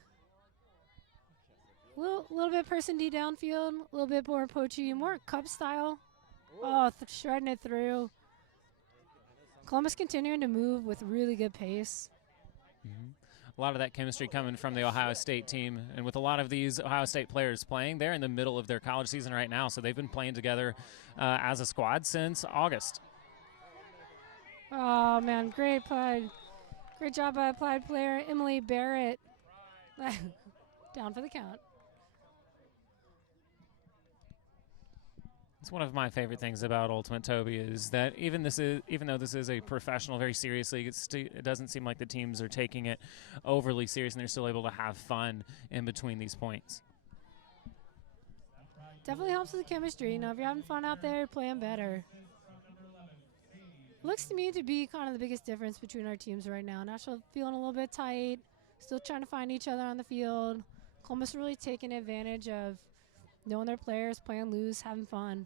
a little bit person D downfield, a little bit more poachy, more Cub style. Oh, shredding it through. Columbus continuing to move with really good pace. Mm-hmm. A lot of that chemistry coming from the Ohio State team. And with a lot of these Ohio State players playing, they're in the middle of their college season right now, so they've been playing together as a squad since August. Oh, man, great play. Great job by applied player Emily Barrett. Down for the count. It's one of my favorite things about Ultimate, Toby, is that even though this is a professional, very serious league, it doesn't seem like the teams are taking it overly serious, and they're still able to have fun in between these points. Definitely helps with the chemistry. If you're having fun out there, you're playing better. Looks to me to be kind of the biggest difference between our teams right now. Nashville feeling a little bit tight, still trying to find each other on the field. Columbus really taking advantage of knowing their players, playing loose, having fun.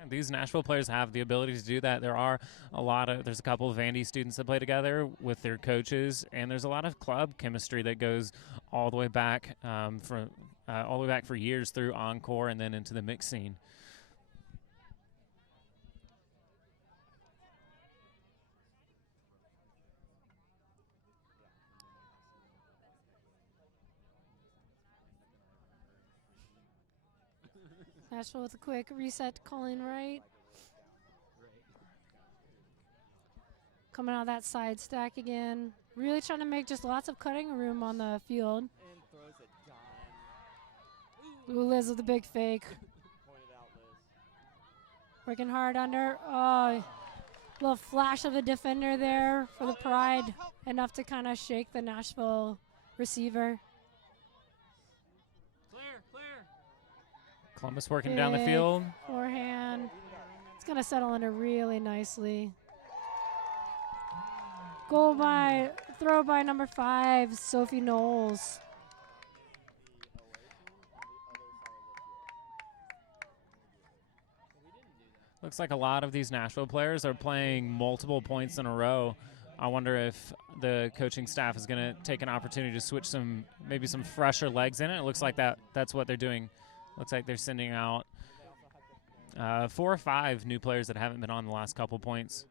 And these Nashville players have the ability to do that. There's a couple of Vandy students that play together with their coaches, and there's a lot of club chemistry that goes all the way back for years through Encore and then into the mix scene. Nashville with a quick reset to Colleen Wright. Coming out of that side stack again. Really trying to make just lots of cutting room on the field. And throws a dime. Ooh, Liz with a big fake. Pointed out, Liz. Working hard under. Oh, little flash of a defender there for the Pride. Enough to kind of shake the Nashville receiver. Clear. Columbus working down the field. Forehand. It's going to settle under really nicely. Throw by number 5, Sophie Knowles. Looks like a lot of these Nashville players are playing multiple points in a row. I wonder if the coaching staff is going to take an opportunity to switch maybe some fresher legs in it. It looks like that's what they're doing. Looks like they're sending out 4 or 5 new players that haven't been on the last couple points.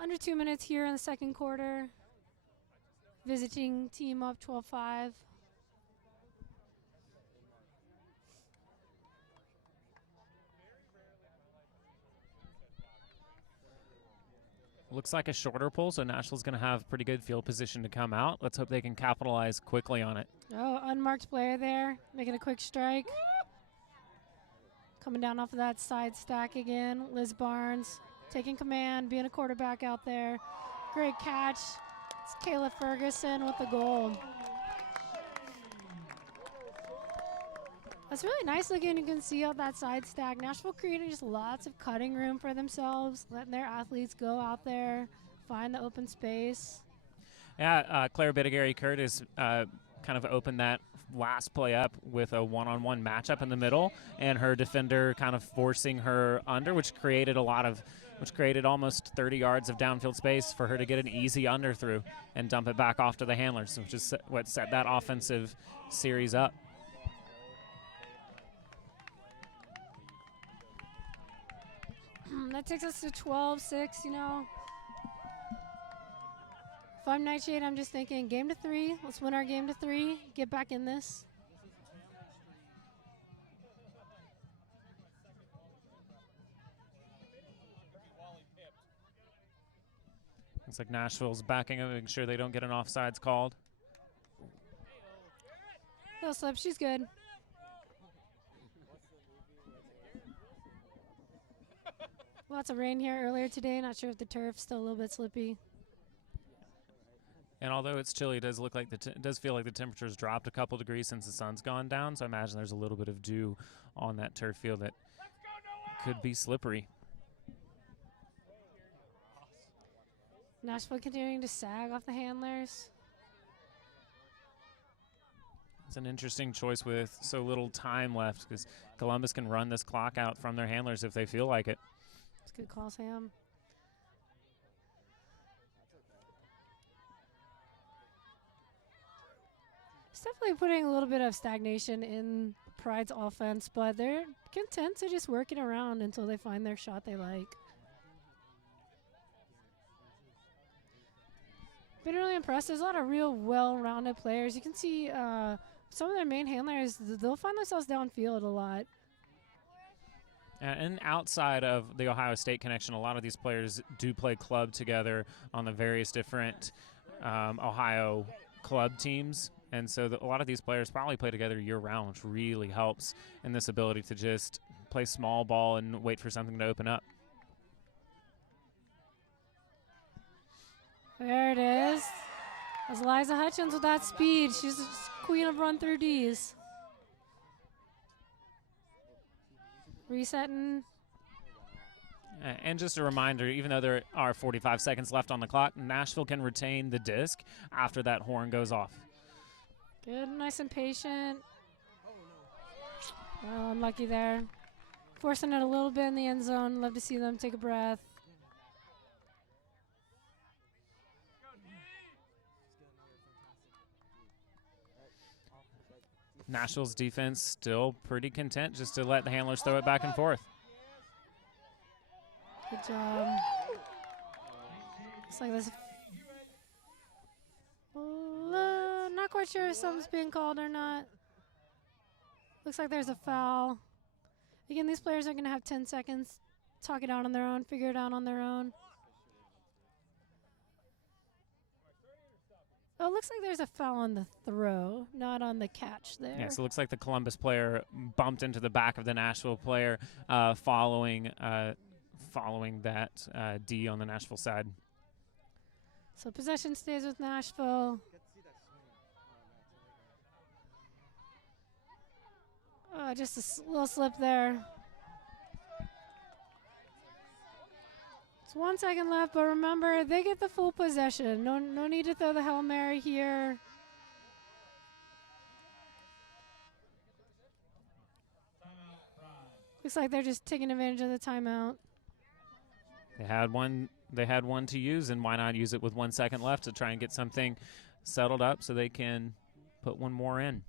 Under 2 minutes here in the second quarter. Visiting team up 12-5. Looks like a shorter pull, so Nashville's going to have pretty good field position to come out. Let's hope they can capitalize quickly on it. Oh, unmarked player there, making a quick strike. Coming down off of that side stack again. Liz Barnes taking command, being a quarterback out there. Great catch. It's Kayla Ferguson with the goal. That's really nice looking. You can see out that side stack. Nashville creating just lots of cutting room for themselves, letting their athletes go out there, find the open space. Yeah, Claire Bittigary-Curtis kind of opened that last play up with a one-on-one matchup in the middle, and her defender kind of forcing her under, which created almost 30 yards of downfield space for her to get an easy under through and dump it back off to the handlers, which is what set that offensive series up. That takes us to 12-6, you know. If I'm Nightshade, I'm just thinking game to 3. Let's win our game to 3. Get back in this. Looks like Nashville's backing up, making sure they don't get an offsides called. Little slip, she's good. Lots of rain here earlier today. Not sure if the turf's still a little bit slippy. And although it's chilly, it does look like it does feel like the temperature's dropped a couple degrees since the sun's gone down. So I imagine there's a little bit of dew on that turf field that could be slippery. Nashville continuing to sag off the handlers. It's an interesting choice with so little time left, because Columbus can run this clock out from their handlers if they feel like it. It's a good call, Sam. It's definitely putting a little bit of stagnation in Pride's offense, but they're content to just work it around until they find their shot they like. Been really impressed. There's a lot of real well-rounded players. You can see some of their main handlers, they'll find themselves downfield a lot. And outside of the Ohio State connection, a lot of these players do play club together on the various different Ohio club teams. And so a lot of these players probably play together year-round, which really helps in this ability to just play small ball and wait for something to open up. There it is. That's Liza Hutchins with that speed. She's queen of run-through Ds. Resetting. And just a reminder, even though there are 45 seconds left on the clock, Nashville can retain the disc after that horn goes off. Good, nice and patient. Oh, unlucky there. forcing it a little bit in the end zone. Love to see them take a breath. Nashville's defense still pretty content just to let the handlers throw it back and forth. Good job. Looks like this. Not quite sure if something's being called or not. Looks like there's a foul. Again, these players are going to have 10 seconds. Talk it out on their own, figure it out on their own. Oh, it looks like there's a foul on the throw, not on the catch there. Yeah, so it looks like the Columbus player bumped into the back of the Nashville player following that D on the Nashville side. So possession stays with Nashville. Just a little slip there. It's 1 second left, but remember, they get the full possession. No need to throw the Hail Mary here. Looks like they're just taking advantage of the timeout. They had one to use, and why not use it with 1 second left to try and get something settled up so they can put one more in.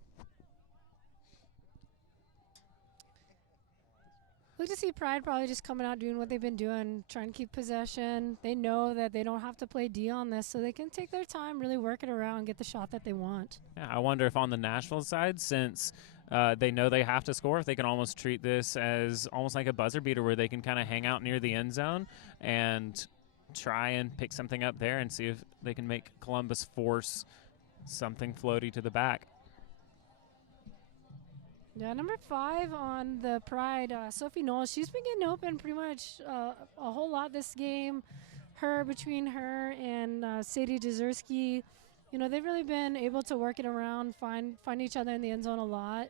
Look to see Pride probably just coming out doing what they've been doing, trying to keep possession. They know that they don't have to play D on this, so they can take their time, really work it around, get the shot that they want. Yeah, I wonder if on the Nashville side, since they know they have to score, if they can almost treat this as almost like a buzzer beater where they can kind of hang out near the end zone and try and pick something up there and see if they can make Columbus force something floaty to the back. Yeah, number 5 on the Pride, Sophie Knowles. She's been getting open pretty much a whole lot this game. Between her and Sadie Jezierski, you know, they've really been able to work it around, find each other in the end zone a lot.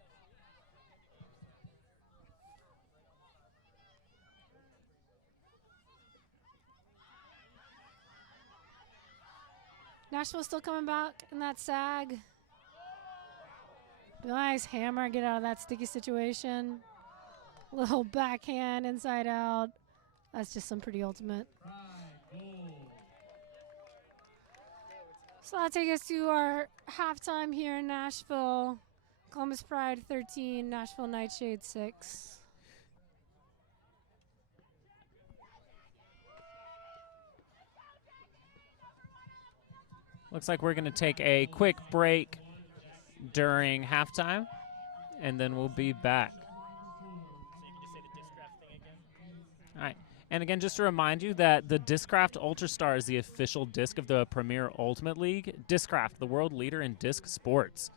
Nashville still coming back in that sag. Nice hammer, get out of that sticky situation. Little backhand inside out. That's just some pretty ultimate. So that'll take us to our halftime here in Nashville. Columbus Pride 13, Nashville NightShade 6. Looks like we're going to take a quick break during halftime, and then we'll be back. So you can just say the Discraft thing again. All right. And again, just to remind you that the Discraft Ultrastar is the official disc of the Premier Ultimate League. Discraft, the world leader in disc sports.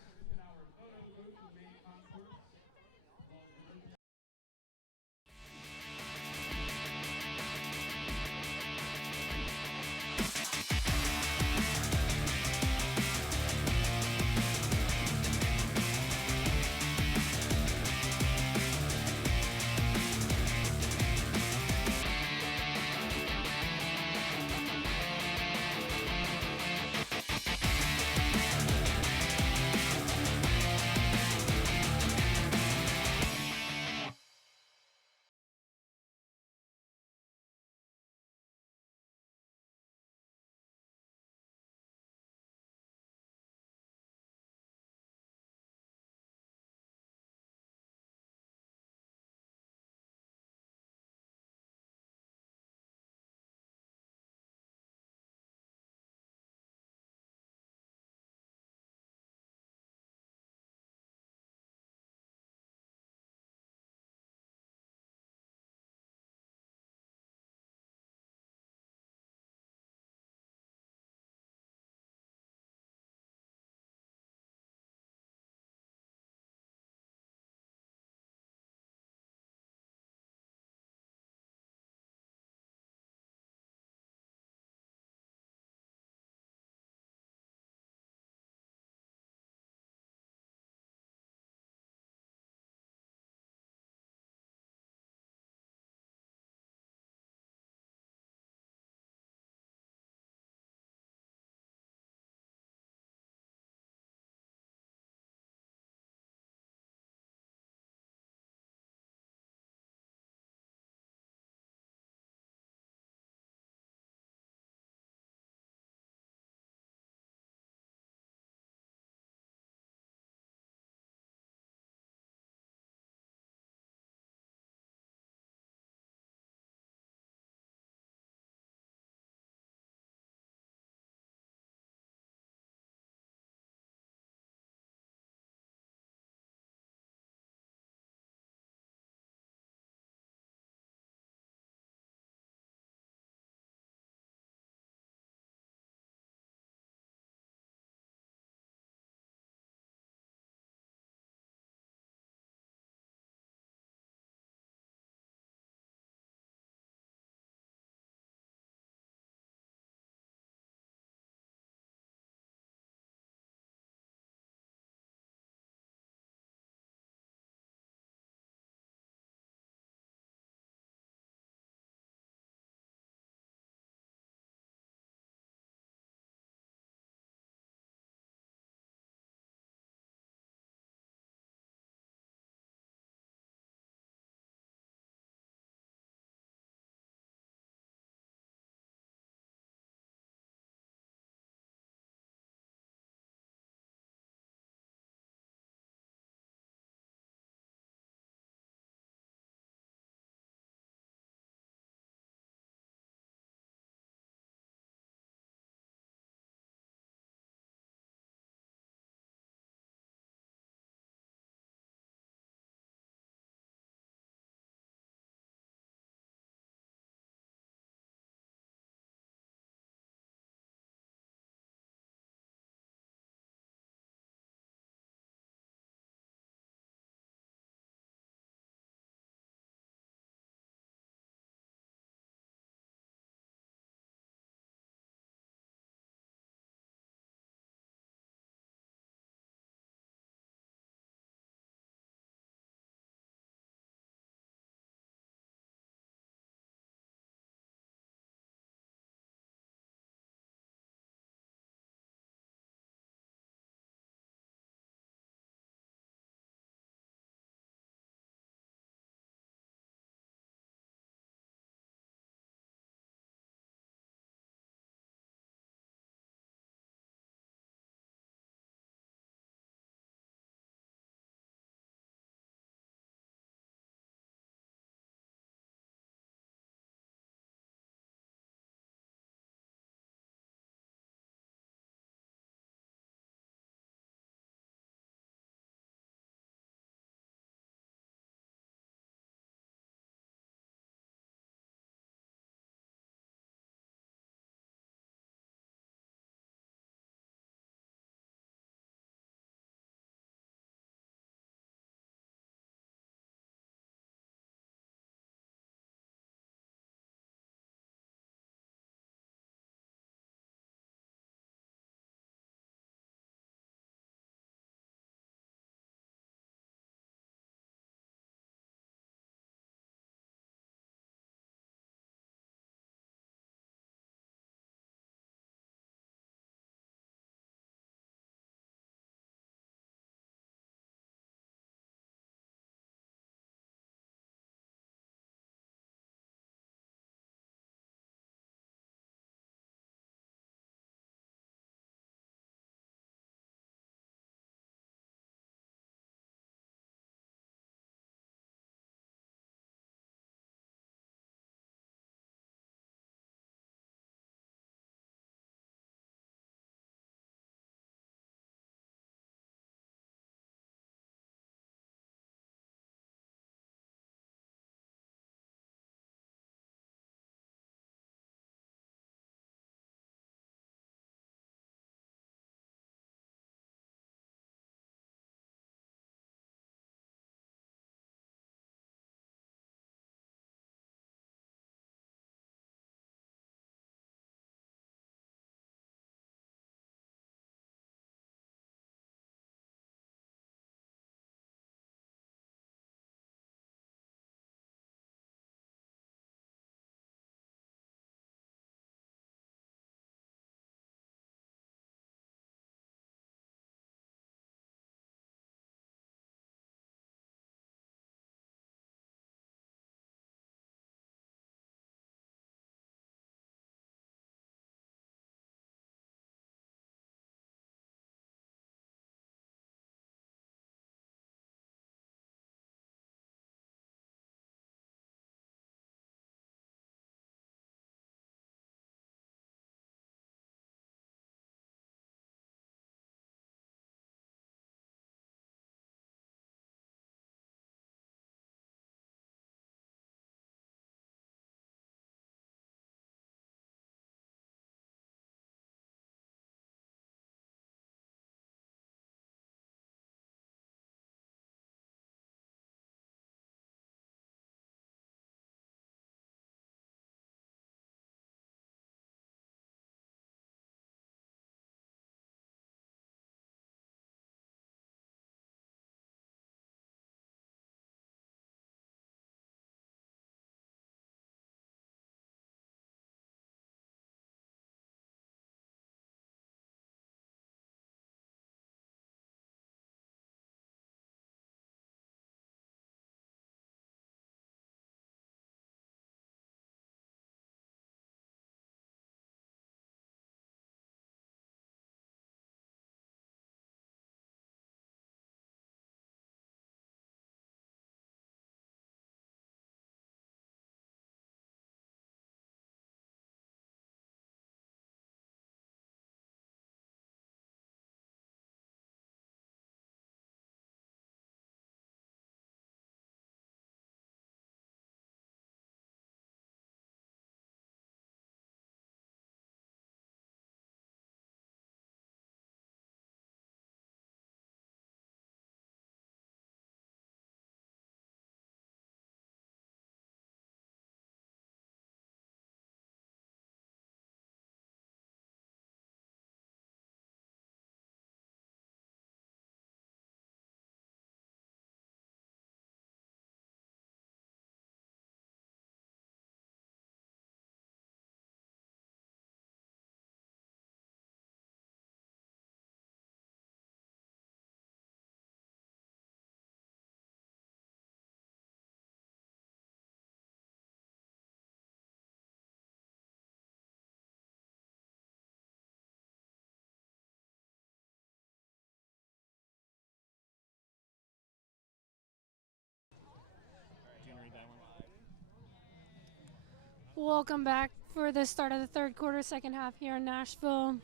Welcome back for the start of the third quarter, second half here in Nashville.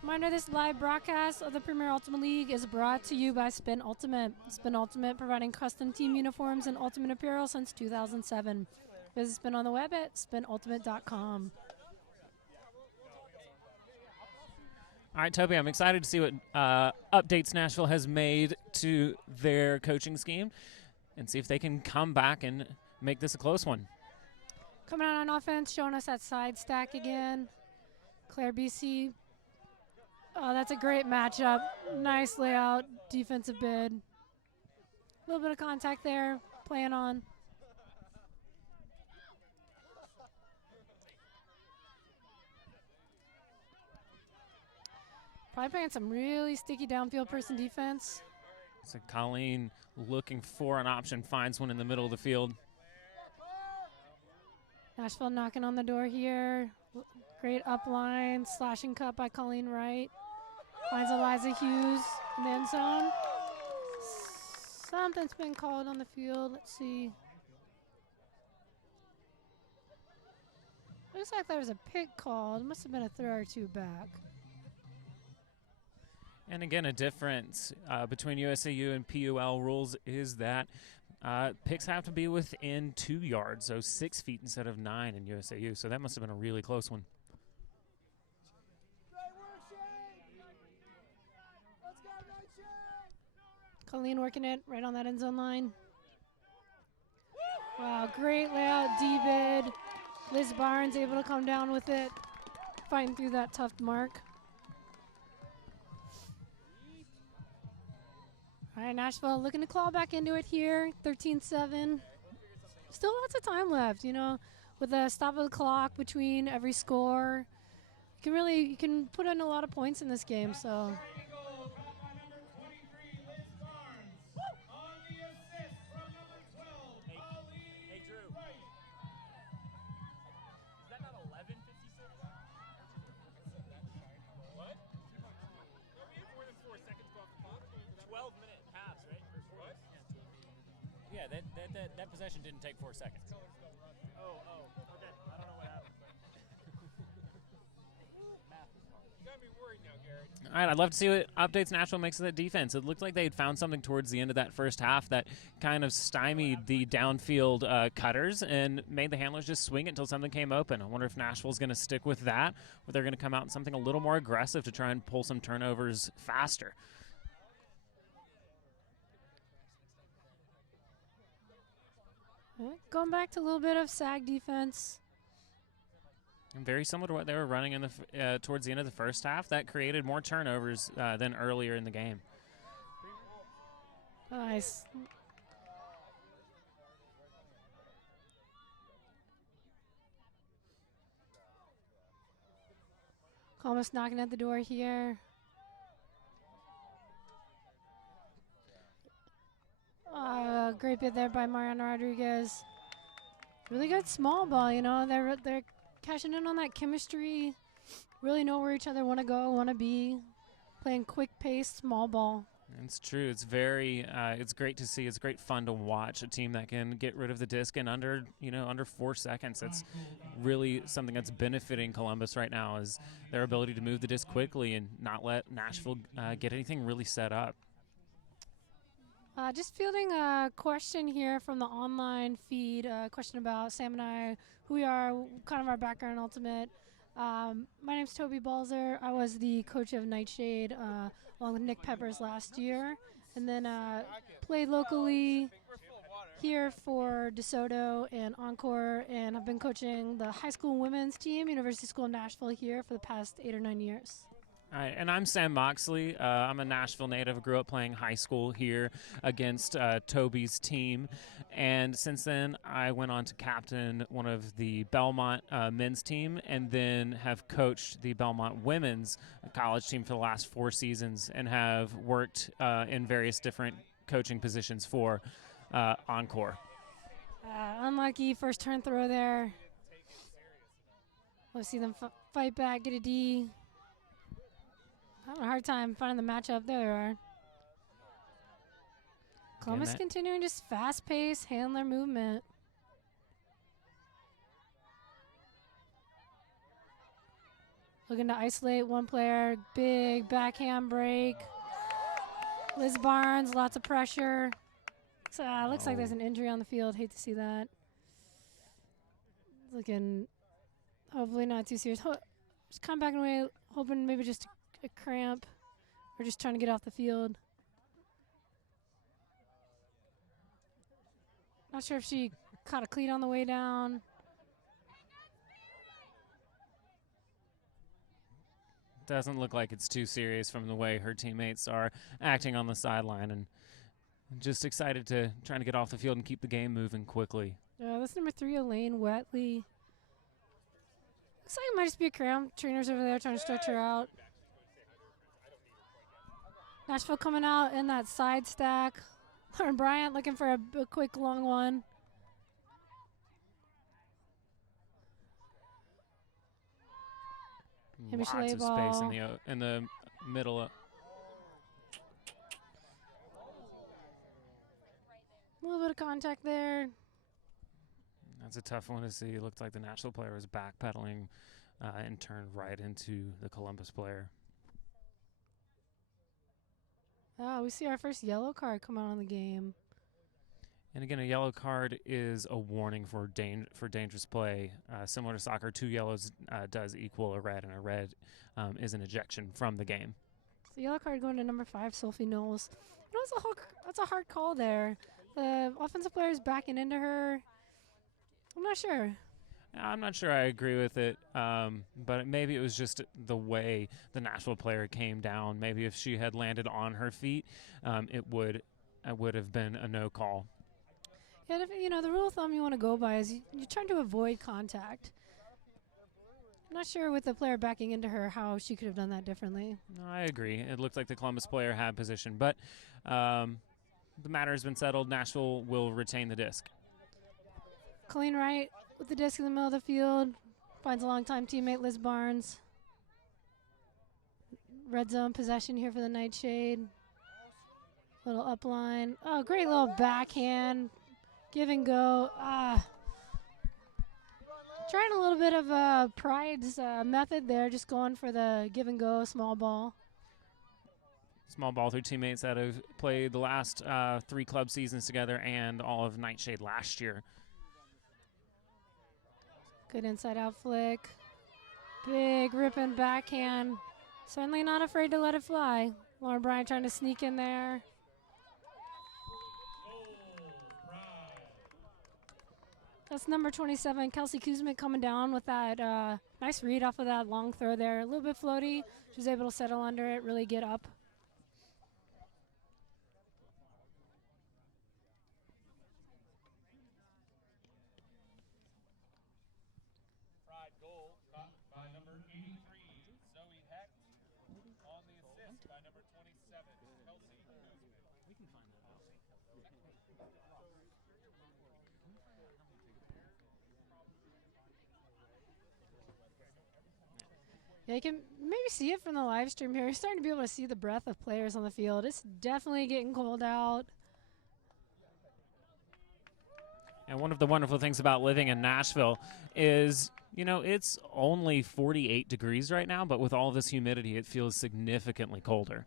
Reminder, this live broadcast of the Premier Ultimate League is brought to you by Spin Ultimate. Spin Ultimate providing custom team uniforms and ultimate apparel since 2007. Visit Spin on the web at spinultimate.com. All right, Toby, I'm excited to see what updates Nashville has made to their coaching scheme and see if they can come back and make this a close one. Coming out on offense, showing us that side stack again. Claire BC. Oh, that's a great matchup. Nice layout, defensive bid. A little bit of contact there, playing on. Probably playing some really sticky downfield person defense. So Colleen looking for an option, finds one in the middle of the field. Nashville knocking on the door here. Great up line, slashing cut by Colleen Wright. Finds Eliza Hughes in the end zone. Something's been called on the field. Let's see. Looks like there was a pick called. Must have been a throw or two back. And again, a difference between USAU and PUL rules is that picks have to be within 2 yards, so 6 feet instead of 9 in USAU. So that must have been a really close one. Colleen working it right on that end zone line. Wow, great layout, D-bid. Liz Barnes able to come down with it, fighting through that tough mark. All right, Nashville looking to claw back into it here, 13-7. Still lots of time left, you know, with the stop of the clock between every score. You can put in a lot of points in this game, so. Yeah, that possession didn't take 4 seconds. Oh, okay. I don't know what happened. You got me worried now, Garrett. All right, I'd love to see what updates Nashville makes of that defense. It looked like they had found something towards the end of that first half that kind of stymied the downfield cutters and made the handlers just swing it until something came open. I wonder if Nashville's going to stick with that, or they're going to come out in something a little more aggressive to try and pull some turnovers faster. Going back to a little bit of SAG defense. And very similar to what they were running in the towards the end of the first half. That created more turnovers than earlier in the game. Nice. Almost knocking at the door here. Great bit there by Mariana Rodriguez. Really good small ball, you know. They're cashing in on that chemistry. Really know where each other want to go, want to be. Playing quick pace, small ball. It's true. It's very. It's great to see. It's great fun to watch a team that can get rid of the disc in under 4 seconds. That's really something that's benefiting Columbus right now, is their ability to move the disc quickly and not let Nashville get anything really set up. Just fielding a question here from the online feed, a question about Sam and I, who we are, kind of our background in Ultimate. My name's Toby Balzer. I was the coach of Nightshade along with Nick Peppers last year, and then played locally here for DeSoto and Encore, and I've been coaching the high school women's team, University School of Nashville, here for the past 8 or 9 years. All right, and I'm Sam Moxley. I'm a Nashville native. Grew up playing high school here against Toby's team. And since then, I went on to captain one of the Belmont men's team, and then have coached the Belmont women's college team for the last 4 seasons, and have worked in various different coaching positions for Encore. Unlucky first turn throw there. We'll see them fight back, get a D. Having a hard time finding the matchup. There they are. Columbus continuing just fast-paced handler movement. Looking to isolate one player. Big backhand break. Liz Barnes, lots of pressure. So, looks like there's an injury on the field. Hate to see that. Looking, hopefully not too serious. Just come back away, hoping maybe just a cramp or just trying to get off the field. Not sure if she caught a cleat on the way down. Doesn't look like it's too serious from the way her teammates are acting on the sideline, and just excited to trying to get off the field and keep the game moving quickly. That's number 3, Elaine Wetley. Looks like it might just be a cramp. Trainers over there trying to stretch her out. Nashville coming out in that side stack. Lauren Bryant looking for a quick long one. Lots of space in the middle. A little bit of contact there. That's a tough one to see. It looked like the Nashville player was backpedaling and turned right into the Columbus player. Oh, we see our first yellow card come out on the game. And again, a yellow card is a warning for dangerous play. Similar to soccer, 2 yellows does equal a red, and a red is an ejection from the game. So yellow card going to number 5, Sophie Knowles. You know, that's a hard call there. The offensive player is backing into her. I'm not sure. I'm not sure I agree with it, but maybe it was just the way the Nashville player came down. Maybe if she had landed on her feet, it would have been a no call. Yeah, the rule of thumb you want to go by is you're trying to avoid contact. I'm not sure with the player backing into her how she could have done that differently. No, I agree. It looked like the Columbus player had position, but the matter has been settled. Nashville will retain the disc. Colleen Wright with the disc in the middle of the field. Finds a longtime teammate, Liz Barnes. Red zone possession here for the Nightshade. Little up line. Oh, great little backhand. Give and go. Trying a little bit of Pride's method there, just going for the give and go, small ball. Small ball through teammates that have played the last 3 club seasons together and all of Nightshade last year. Good inside out flick. Big ripping backhand. Certainly not afraid to let it fly. Lauren Bryant trying to sneak in there. That's number 27, Kelsey Kuzmic, coming down with that nice read off of that long throw there. A little bit floaty. She was able to settle under it, really get up. Pride goal caught by number 83, Zoe Hecht. On the assist by number 27, Kelsey Kuzmic. We can find that out. Yeah, you can maybe see it from the live stream here. You're starting to be able to see the breath of players on the field. It's definitely getting cold out. And one of the wonderful things about living in Nashville is, it's only 48 degrees right now, but with all this humidity, it feels significantly colder.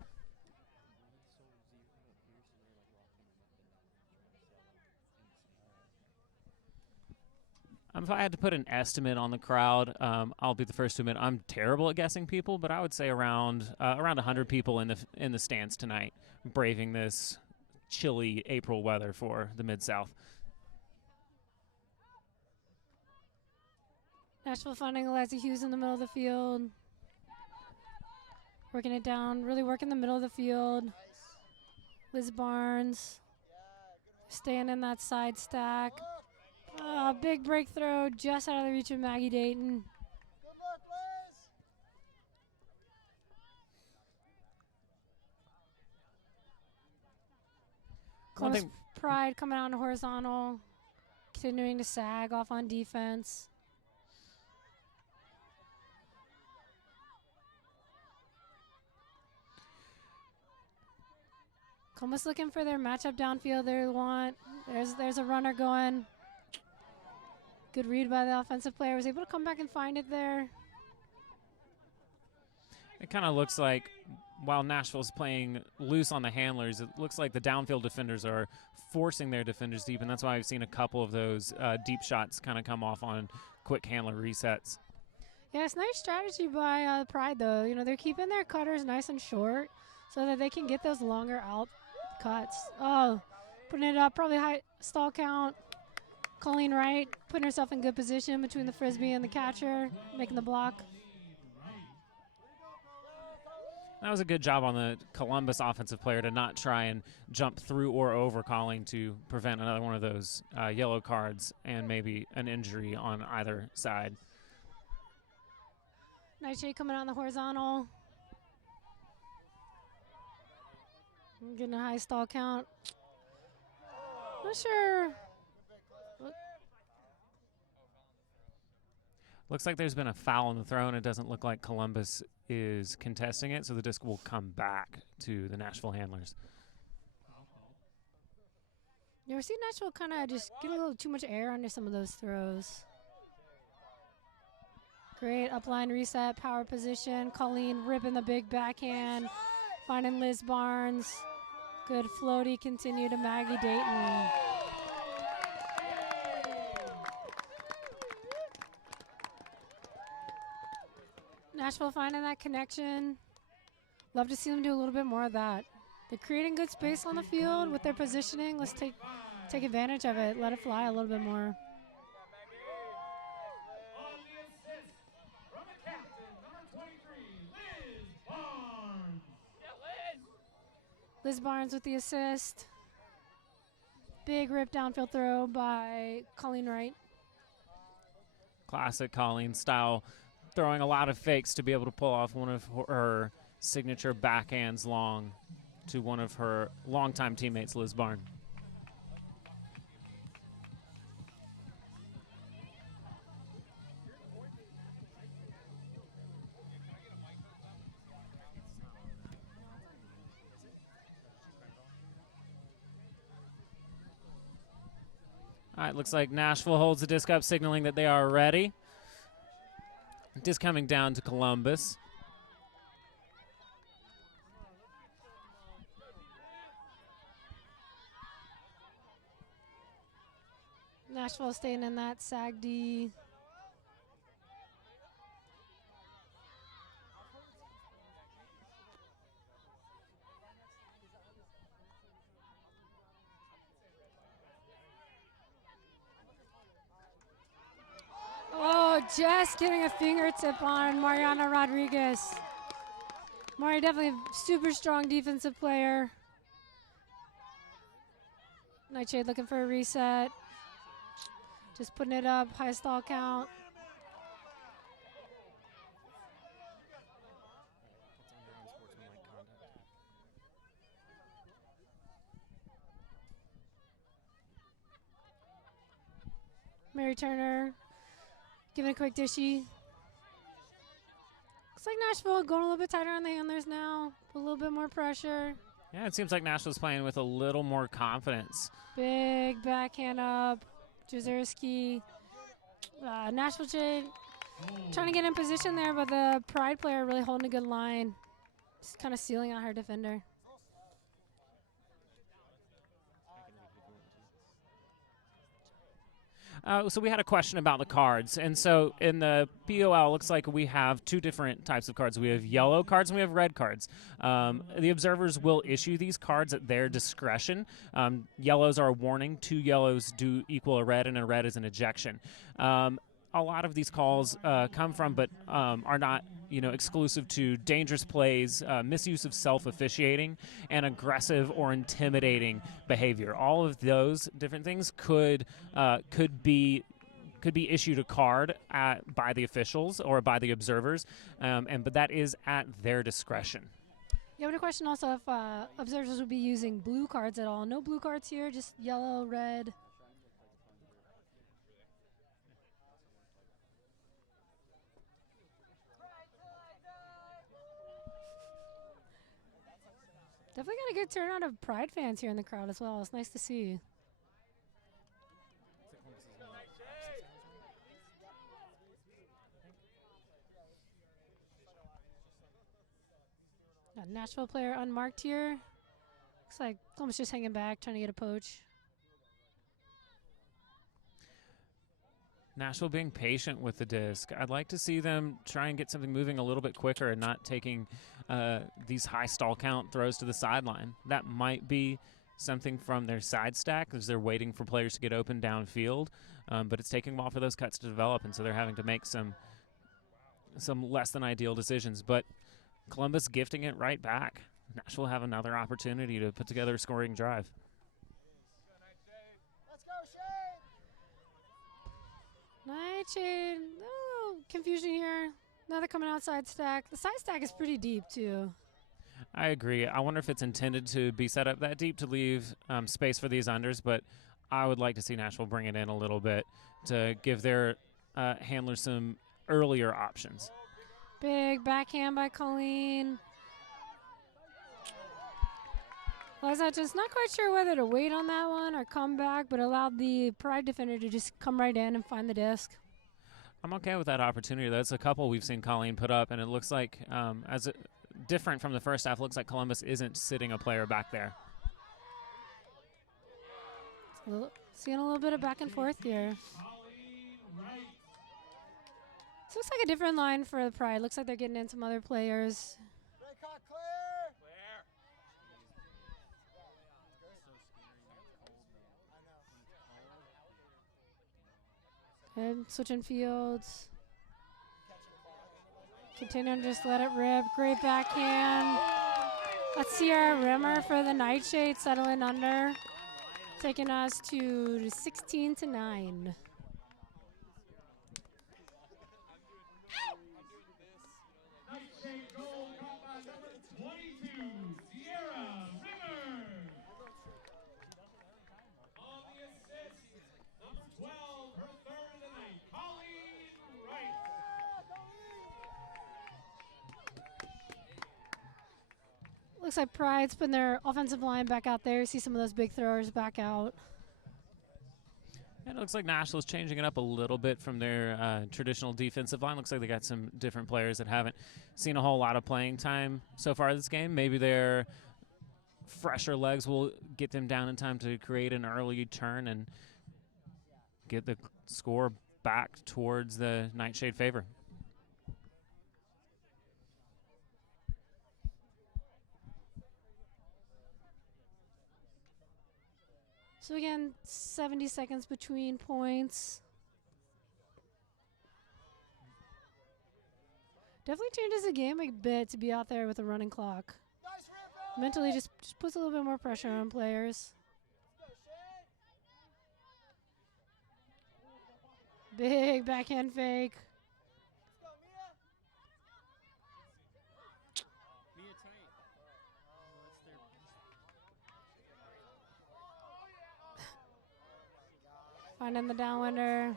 If I had to put an estimate on the crowd, I'll be the first to admit I'm terrible at guessing people, but I would say around 100 people in the stands tonight, braving this chilly April weather for the Mid-South. Nashville finding Eliza Hughes in the middle of the field. Working it down, really working the middle of the field. Liz Barnes staying in that side stack. Big breakthrow just out of the reach of Maggie Dayton. Close Pride coming out on horizontal, continuing to sag off on defense. Almost looking for their matchup downfield they want. There's a runner going. Good read by the offensive player. Was able to come back and find it there. It kind of looks like, while Nashville's playing loose on the handlers, it looks like the downfield defenders are forcing their defenders deep, and that's why I've seen a couple of those deep shots kind of come off on quick handler resets. Yeah, it's nice strategy by Pride, though. You know, they're keeping their cutters nice and short so that they can get those longer out cuts. Oh, putting it up, probably high stall count. Colleen Wright putting herself in good position between the Frisbee and the catcher, making the block. That was a good job on the Columbus offensive player to not try and jump through or over calling to prevent another one of those yellow cards and maybe an injury on either side. NightShade coming on the horizontal. Getting a high stall count. Not sure. Looks like there's been a foul on the throw, and it doesn't look like Columbus is contesting it, so the disc will come back to the Nashville handlers. You ever seen Nashville kind of just get a little too much air under some of those throws? Great upline reset, power position. Colleen ripping the big backhand, finding Liz Barnes. Good floaty continue to Maggie Dayton. Nashville finding that connection. Love to see them do a little bit more of that. They're creating good space on the field with their positioning. Let's take advantage of it. Let it fly a little bit more. Liz Barnes with the assist. Big rip downfield throw by Colleen Wright. Classic Colleen style, throwing a lot of fakes to be able to pull off one of her signature backhands long to one of her longtime teammates, Liz Barnes. All right, looks like Nashville holds the disc up, signaling that they are ready. Disc coming down to Columbus. Nashville staying in that sag D. Oh, just getting a fingertip on Mariana Rodriguez. Mari definitely a super strong defensive player. NightShade looking for a reset. Just putting it up, high stall count. Mary Turner giving a quick dishy. Looks like Nashville going a little bit tighter on the handlers now. A little bit more pressure. Yeah, it seems like Nashville's playing with a little more confidence. Big backhand up. Jazerski. Nashville trying to get in position there, but the Pride player really holding a good line. Just kind of sealing out her defender. So we had a question about the cards. And so in the POL, it looks like we have two different types of cards. We have yellow cards and we have red cards. The observers will issue these cards at their discretion. Yellows are a warning. 2 yellows do equal a red, and a red is an ejection. A lot of these calls come from, but are not, exclusive to dangerous plays, misuse of self-officiating, and aggressive or intimidating behavior. All of those different things could be issued a card by the officials or by the observers, but that is at their discretion. You have a question also if observers would be using blue cards at all. No blue cards here, just yellow, red. Definitely got a good turnout of Pride fans here in the crowd as well. It's nice to see. Got a Nashville player unmarked here. Looks like Columbus just hanging back, trying to get a poach. Nashville being patient with the disc. I'd like to see them try and get something moving a little bit quicker and not taking these high stall count throws to the sideline. That might be something from their side stack as they're waiting for players to get open downfield, but it's taking a while for those cuts to develop, and so they're having to make some less than ideal decisions. But Columbus gifting it right back. Nashville have another opportunity to put together a scoring drive. Let's go, Shade! NightShade, oh, confusion here. Now they're coming outside stack. The side stack is pretty deep too. I agree. I wonder if it's intended to be set up that deep to leave space for these unders, but I would like to see Nashville bring it in a little bit to give their handlers some earlier options. Big backhand by Colleen. Liza just not quite sure whether to wait on that one or come back, but allowed the Pride defender to just come right in and find the disc. I'm okay with that opportunity. That's a couple we've seen Colleen put up, and it looks like different from the first half. Looks like Columbus isn't sitting a player back there. Seeing a little bit of back and forth here. This looks like a different line for the Pride. Looks like they're getting in some other players. And switching fields. Continuing to just let it rip. Great backhand. Let's see our Rimmer for the NightShade settling under. Taking us to 16-9. NightShade goal caught by number 22, Sierra Rimmer. On the assist, number 12, her third of the night, Colleen Wright. Looks like Pride's putting their offensive line back out there. See some of those big throwers back out. And it looks like Nashville's changing it up a little bit from their traditional defensive line. Looks like they got some different players that haven't seen a whole lot of playing time so far this game. Maybe their fresher legs will get them down in time to create an early turn and get the score back towards the NightShade favor. So again, 70 seconds between points. Definitely changes the game a bit to be out there with a running clock. Mentally just puts a little bit more pressure on players. Big backhand fake. Finding the downwinder.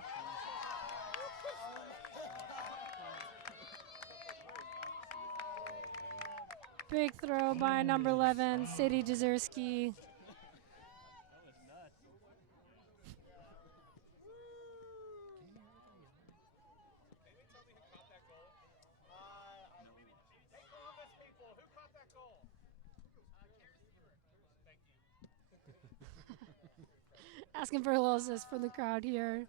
Big throw by number 11, Sadie Jezierski. Asking for a little assist from the crowd here.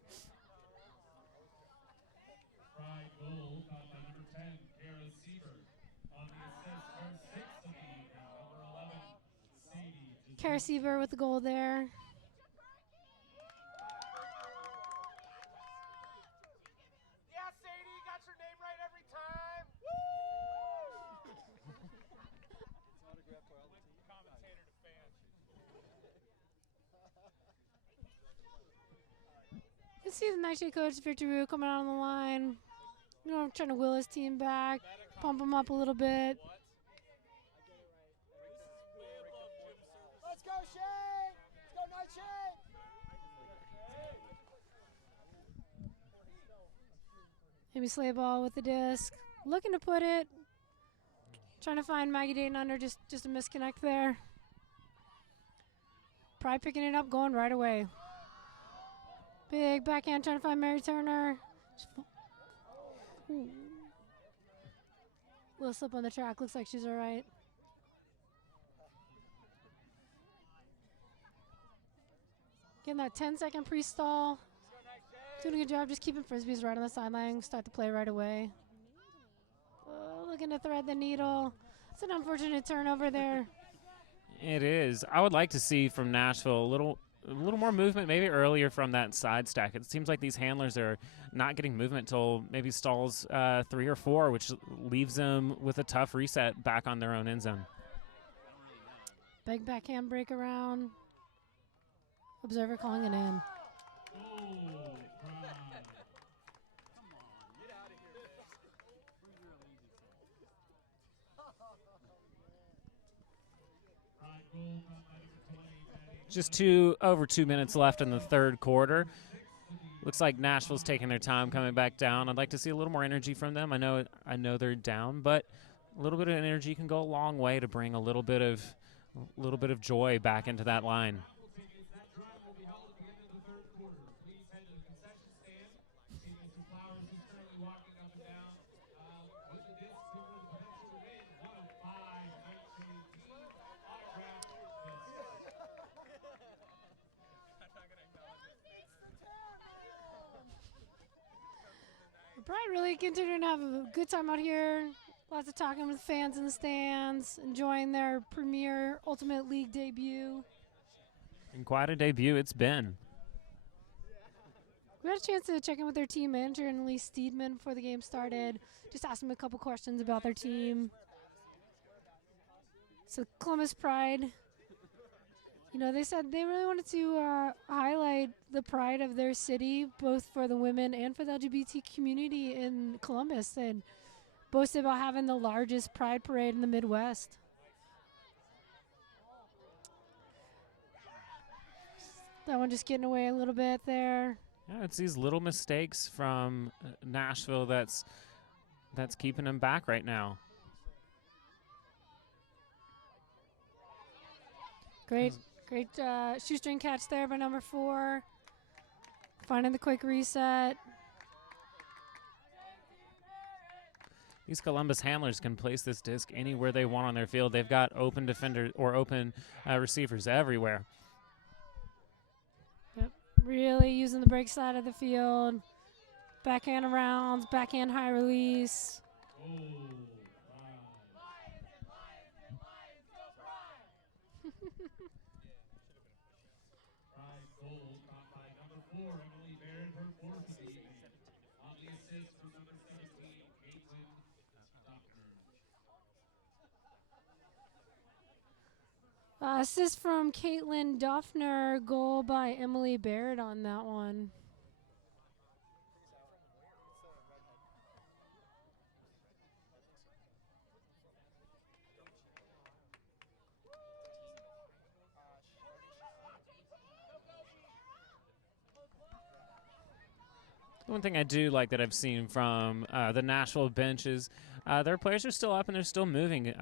Pride goal caught by number 10, Kara Sieber. On the assist, her sixth of the evening, number 11, Sadie. Kara Sieber with the goal there. Yeah, Sadie, got your name right every time. Woo! Commentator to fan. You see the NightShade coach, Victor Rue, coming out on the line. You know, trying to will his team back, pump him up a little bit. Let's go, Shade! Let's go, NightShade! Amy Slayball with the disc. Looking to put it. Trying to find Maggie Dayton under, just a misconnect there. Pride picking it up, going right away. Big backhand trying to find Mary Turner. Little slip on the track. Looks like she's all right. Getting that 10-second pre-stall. Doing a good job just keeping frisbees right on the sideline. Start the play right away. Looking to thread the needle. It's an unfortunate turnover there. It is. I would like to see from Nashville a little more movement, maybe earlier from that side stack. It seems like these handlers are not getting movement till maybe stalls 3 or 4, which leaves them with a tough reset back on their own end zone. Big backhand break around. Observer calling it in. Just over 2 minutes left in the third quarter. Looks like Nashville's taking their time coming back down. I'd like to see a little more energy from them. I know they're down, but a little bit of energy can go a long way to bring a little bit of joy back into that line. Brian really continuing to have a good time out here. Lots of talking with fans in the stands, enjoying their premier Ultimate League debut. And quite a debut it's been. We had a chance to check in with their team manager and Lee Steedman before the game started. Just asked them a couple questions about their team. So Columbus Pride, they said they really wanted to highlight the pride of their city, both for the women and for the LGBT community in Columbus, and boasted about having the largest pride parade in the Midwest. That one just getting away a little bit there. Yeah, it's these little mistakes from Nashville that's keeping them back right now. Great shoestring catch there by number 4. Finding the quick reset. These Columbus handlers can place this disc anywhere they want on their field. They've got open defenders or open receivers everywhere. Yep, really using the break side of the field. Backhand arounds, backhand high release. Assist from Caitlin Duffner, goal by Emily Baird on that one. One thing I do like that I've seen from the Nashville bench is their players are still up and they're still moving.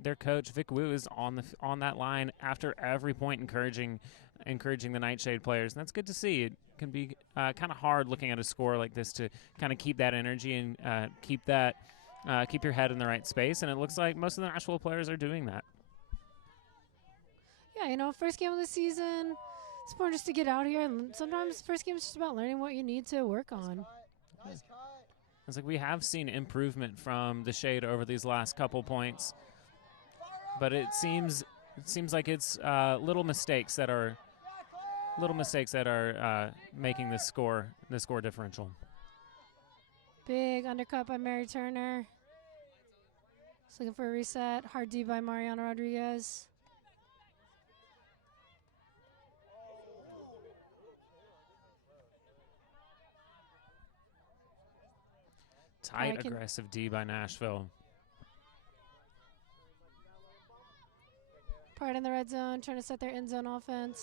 Their coach Vic Wu is on that line after every point, encouraging the Nightshade players, and that's good to see. It can be kind of hard looking at a score like this to kind of keep that energy and keep your head in the right space. And it looks like most of the Nashville players are doing that. Yeah, first game of the season. It's important just to get out here, and sometimes the first game is just about learning what you need to work on. It's like we have seen improvement from the Shade over these last couple points, but it seems like it's little mistakes that are making this score differential. Big undercut by Mary Turner. Just looking for a reset. Hard D by Mariana Rodriguez. Tight, aggressive D by Nashville. Pride in the red zone, trying to set their end zone offense.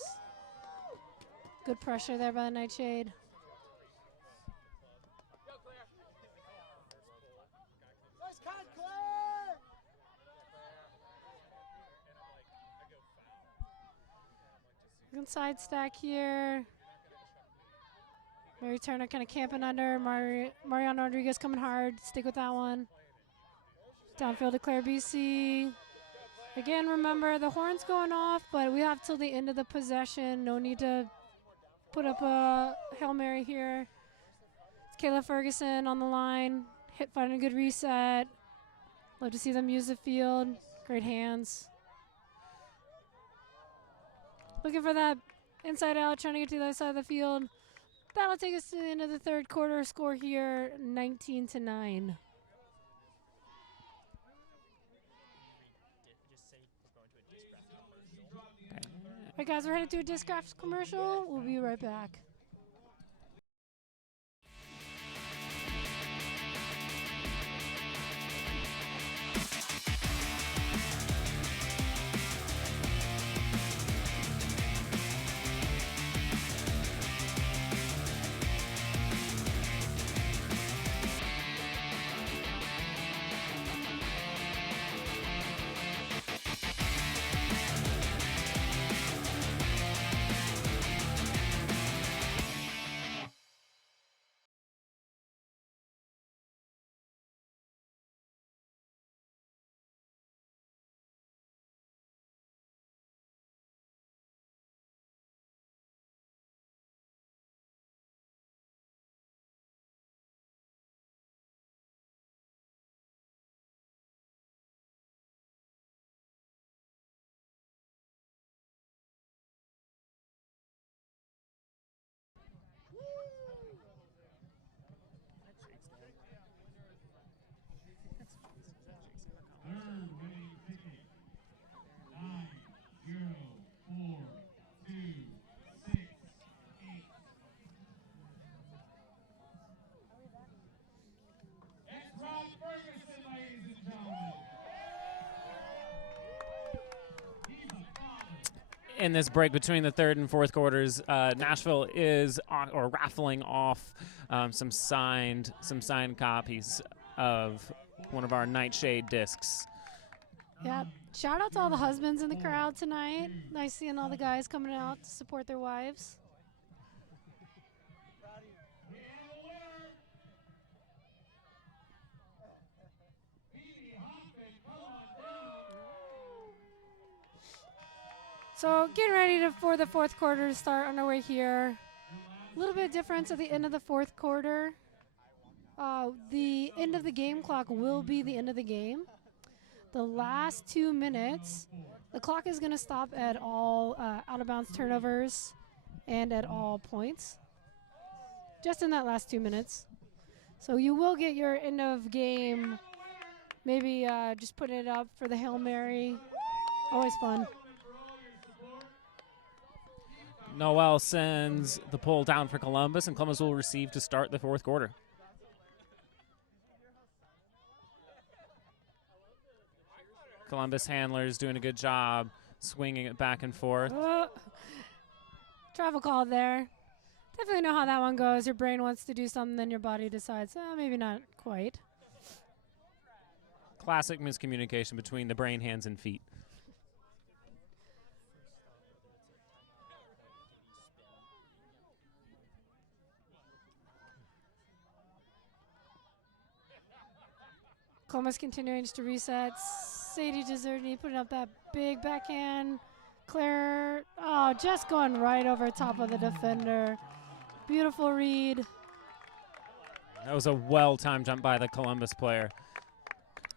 Good pressure there by the Nightshade. Inside stack here. Mary Turner kind of camping under. Mariana Rodriguez coming hard. Stick with that one. Downfield to Claire BC. Again, remember, the horn's going off, but we have till the end of the possession. No need to put up a Hail Mary here. It's Kayla Ferguson on the line. Finding a good reset. Love to see them use the field. Great hands. Looking for that inside out, trying to get to the other side of the field. That'll take us to the end of the third quarter. Score here, 19-9. All right, guys, we're headed to a disc graphics commercial. We'll be right back. Third winning ticket, 9042668. It's Rob Ferguson, ladies and gentlemen. He's a father. In this break between the third and fourth quarters, Nashville is raffling off some signed copies of one of our Nightshade discs. Yep. Shout out to all the husbands in the crowd tonight. Nice seeing all the guys coming out to support their wives. We have a winner. Phoebe Hoffman, come on down. So getting ready for the fourth quarter to start on our way here. A little bit of difference at the end of the fourth quarter. The end of the game clock will be the end of the game. The last 2 minutes, the clock is going to stop at all out-of-bounds turnovers and at all points. Just in that last 2 minutes. So you will get your end of game, maybe just putting it up for the Hail Mary. Always fun. Noel sends the pull down for Columbus, and Columbus will receive to start the fourth quarter. Columbus handlers doing a good job swinging it back and forth. Travel call there. Definitely know how that one goes. Your brain wants to do something, then your body decides, maybe not quite. Classic miscommunication between the brain, hands, and feet. Columbus continuing to reset. Sadie Deserty putting up that big backhand. Claire, just going right over top of the defender. Beautiful read. That was a well-timed jump by the Columbus player.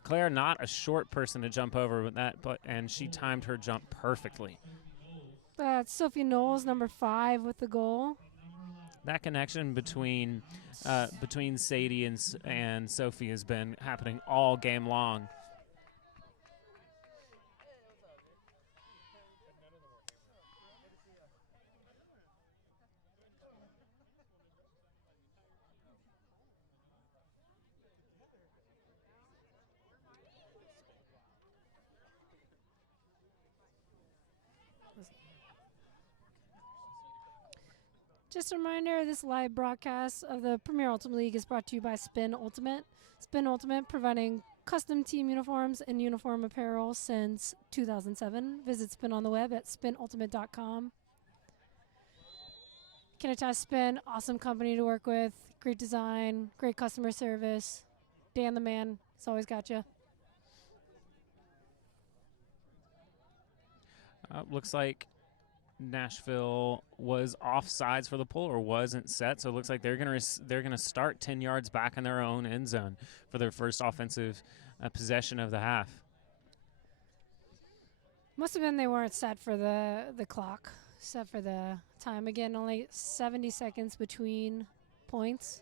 Claire, not a short person to jump over with that, and she timed her jump perfectly. That's Sophie Knowles, number 5, with the goal. That connection between Sadie and Sophie has been happening all game long. Just a reminder, this live broadcast of the Premier Ultimate League is brought to you by Spin Ultimate. Spin Ultimate, providing custom team uniforms and uniform apparel since 2007. Visit Spin on the web at spinultimate.com. Can attest Spin, awesome company to work with, great design, great customer service. Dan the man, it's always got you. Looks like Nashville was offsides for the pull or wasn't set, so it looks like they're gonna start 10 yards back in their own end zone for their first offensive possession of the half. Must have been they weren't set for the clock, set for the time. Again, only 70 seconds between points.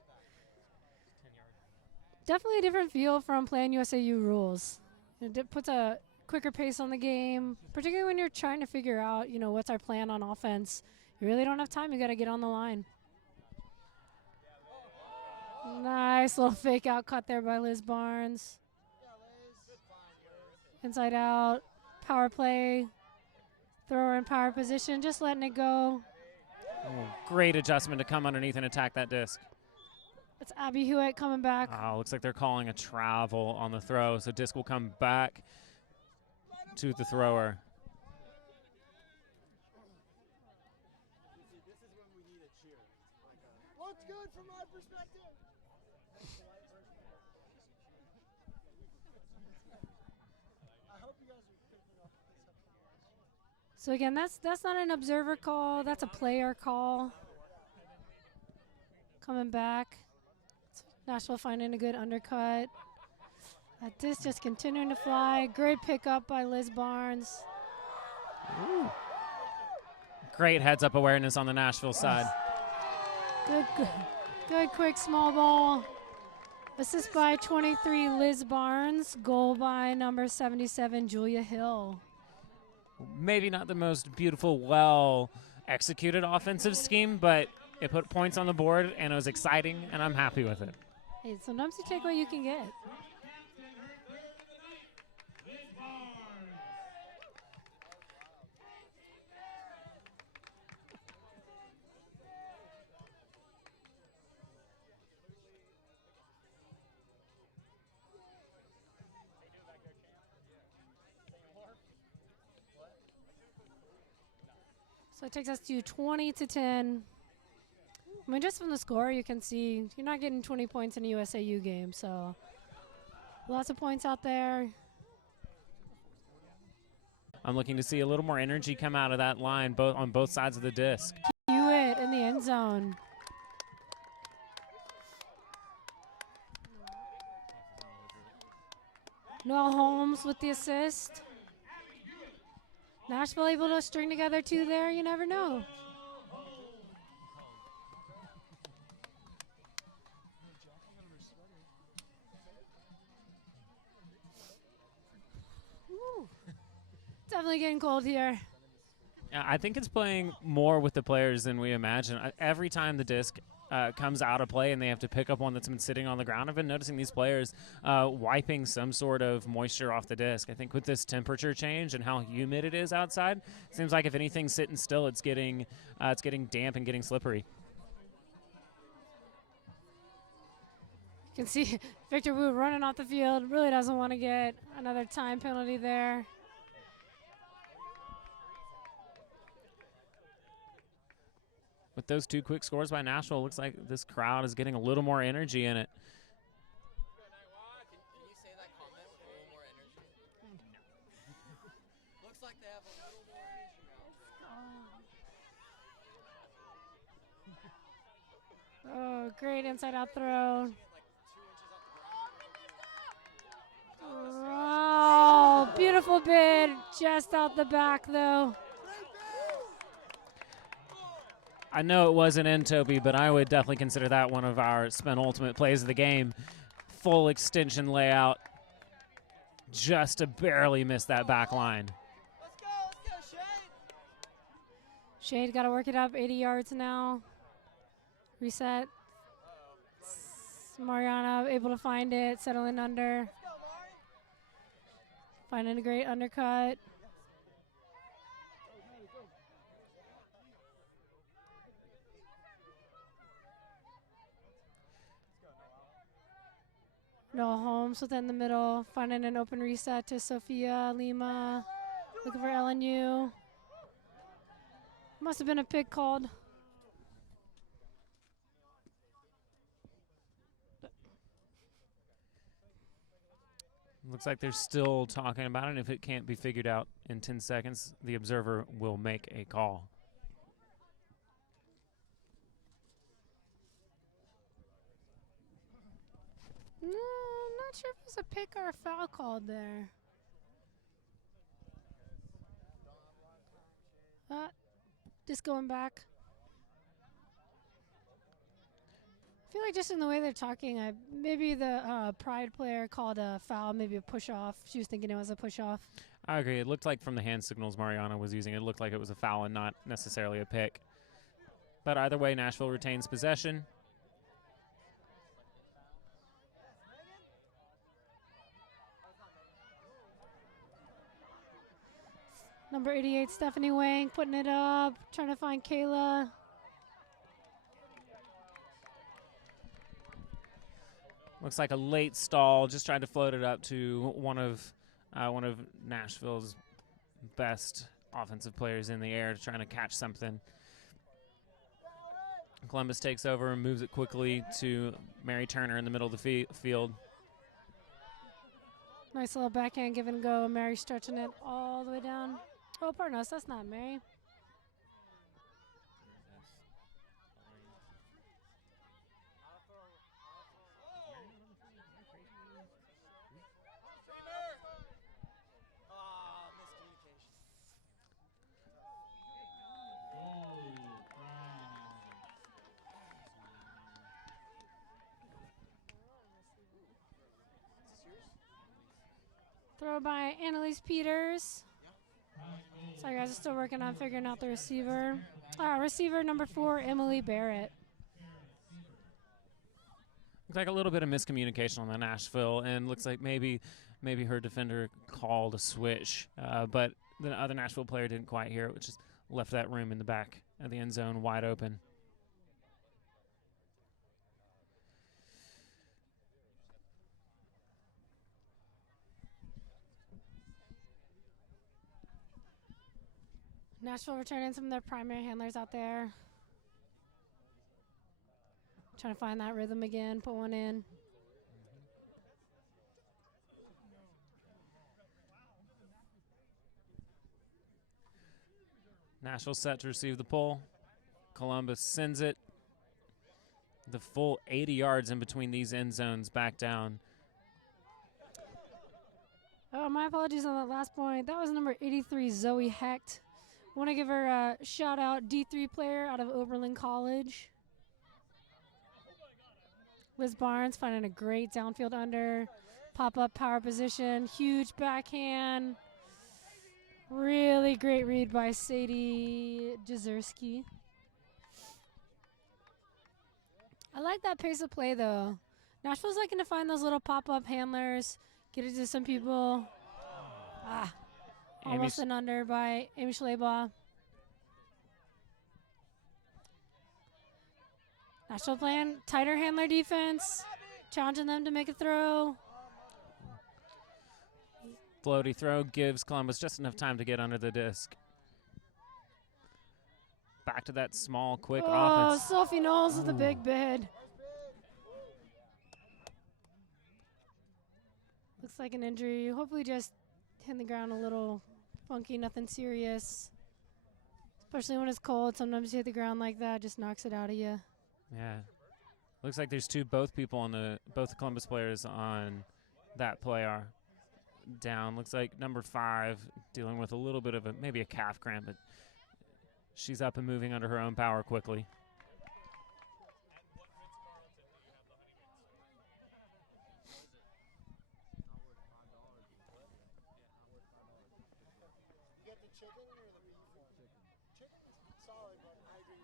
Definitely a different feel from playing USAU rules. It puts a quicker pace on the game, particularly when you're trying to figure out, what's our plan on offense. You really don't have time. You got to get on the line. Nice little fake out cut there by Liz Barnes. Inside out, power play, thrower in power position, just letting it go. Oh, great adjustment to come underneath and attack that disc. It's Abby Hewitt coming back. Oh, looks like they're calling a travel on the throw, so disc will come back to the thrower. Looks good from my perspective. I hope you guys are picking up. So again, that's not an observer call. That's a player call. Coming back. Nashville finding a good undercut. That disc just continuing to fly. Great pickup by Liz Barnes. Ooh. Great heads-up awareness on the Nashville side. Good quick small ball. Assist by 23, Liz Barnes. Goal by number 77, Julia Hill. Maybe not the most beautiful, well-executed offensive scheme, but it put points on the board, and it was exciting, and I'm happy with it. Hey, sometimes you take what you can get. So it takes us to 20-10. I mean, just from the score, you can see you're not getting 20 points in a USAU game, so lots of points out there. I'm looking to see a little more energy come out of that line on both sides of the disc. Hewitt in the end zone. Noel Holmes with the assist. Nashville able to string together two there, you never know. Ooh. Definitely getting cold here. Yeah, I think it's playing more with the players than we imagine. Every time the disc comes out of play and they have to pick up one that's been sitting on the ground, I've been noticing these players wiping some sort of moisture off the disc. I think with this temperature change and how humid it is outside, it seems like if anything's sitting still, it's getting damp and getting slippery. You can see Victor Wu running off the field. Really doesn't want to get another time penalty there. With those two quick scores by Nashville, looks like this crowd is getting a little more energy in it. Can you say that comment with a little more energy? Looks like they have a little more energy now. Oh, great inside out throw. Oh, beautiful bid. Just out the back, though. I know it wasn't in, Toby, but I would definitely consider that one of our spin ultimate plays of the game. Full extension layout, just to barely miss that back line. Let's go, Shade. Shade got to work it up. 80 yards now. Reset. Mariana able to find it, settling under. Finding a great undercut. Noel Holmes within the middle, finding an open reset to Sophia Lima, looking for LNU. Must have been a pick called. Looks like they're still talking about it. If it can't be figured out in 10 seconds, the observer will make a call. No, not sure if it was a pick or a foul called there. Just going back. I feel like just in the way they're talking, maybe the Pride player called a foul, maybe a push-off. She was thinking it was a push-off. I agree. It looked like from the hand signals Mariana was using, it looked like it was a foul and not necessarily a pick. But either way, Nashville retains possession. Number 88, Stephanie Wang, putting it up, trying to find Kayla. Looks like a late stall, just tried to float it up to one of Nashville's best offensive players in the air, trying to catch something. Columbus takes over and moves it quickly to Mary Turner in the middle of the field. Nice little backhand give and go. Mary stretching it all the way down. Oh, pardon us, that's not Mary. Throw by Annalise Peters. Sorry guys, I'm still working on figuring out the receiver. Receiver number 4, Emily Barrett. Looks like a little bit of miscommunication on the Nashville, and looks like maybe her defender called a switch, but the other Nashville player didn't quite hear it, which just left that room in the back of the end zone wide open. Nashville returning some of their primary handlers out there. Trying to find that rhythm again, put one in. Nashville set to receive the pull. Columbus sends it. The full 80 yards in between these end zones back down. Oh, my apologies on that last point. That was number 83, Zoe Hecht. Want to give her a shout out, D3 player out of Oberlin College. Liz Barnes finding a great downfield under, pop-up power position, huge backhand. Really great read by Sadie Jezerski. I like that pace of play, though. Nashville's liking to find those little pop-up handlers, get it to some people. Almost an under by Amy Schleybaugh. Nashville playing tighter handler defense, challenging them to make a throw. Floaty throw gives Columbus just enough time to get under the disc. Back to that small, quick offense. Sophie Knowles with a big bid. Looks like an injury. Hopefully just hitting the ground a little funky, nothing serious. Especially when it's cold. Sometimes you hit the ground like that, just knocks it out of you. Yeah. Looks like there's both the Columbus players on that play are down. Looks like number 5 dealing with a little bit of maybe a calf cramp, but she's up and moving under her own power quickly. You get the chicken or the beef one? Chicken's solid, but I agree.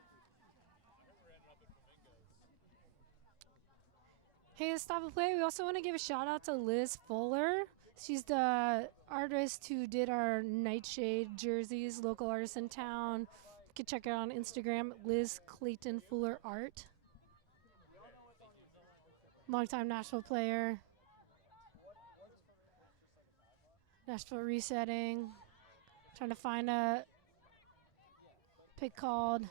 Hey, to stop and play, we also want to give a shout out to Liz Fuller. She's the artist who did our Nightshade jerseys, local artist in town. You can check her out on Instagram, Liz Clayton Fuller Art. Longtime Nashville player. Nashville resetting. Trying to find a pick called.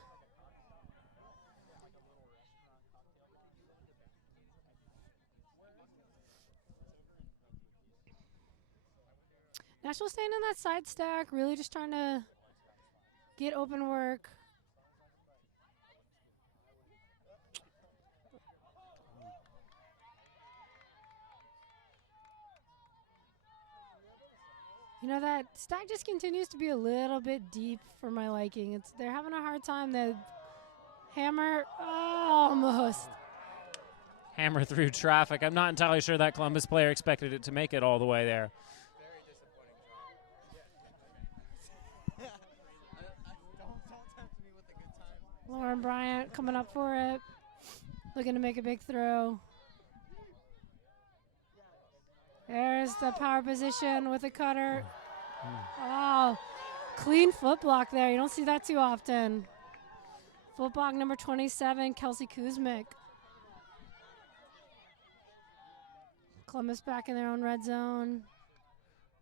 Nashville staying in that side stack, really just trying to get open work. You know, that stack just continues to be a little bit deep for my liking. They're having a hard time. The hammer, almost. Hammer through traffic. I'm not entirely sure that Columbus player expected it to make it all the way there. Very disappointing drop. Don't tempt me with the good times. Lauren Bryant coming up for it, looking to make a big throw. There's the power position with the cutter. Oh, clean foot block there. You don't see that too often. Foot block number 27, Kelsey Kuzmic. Columbus back in their own red zone.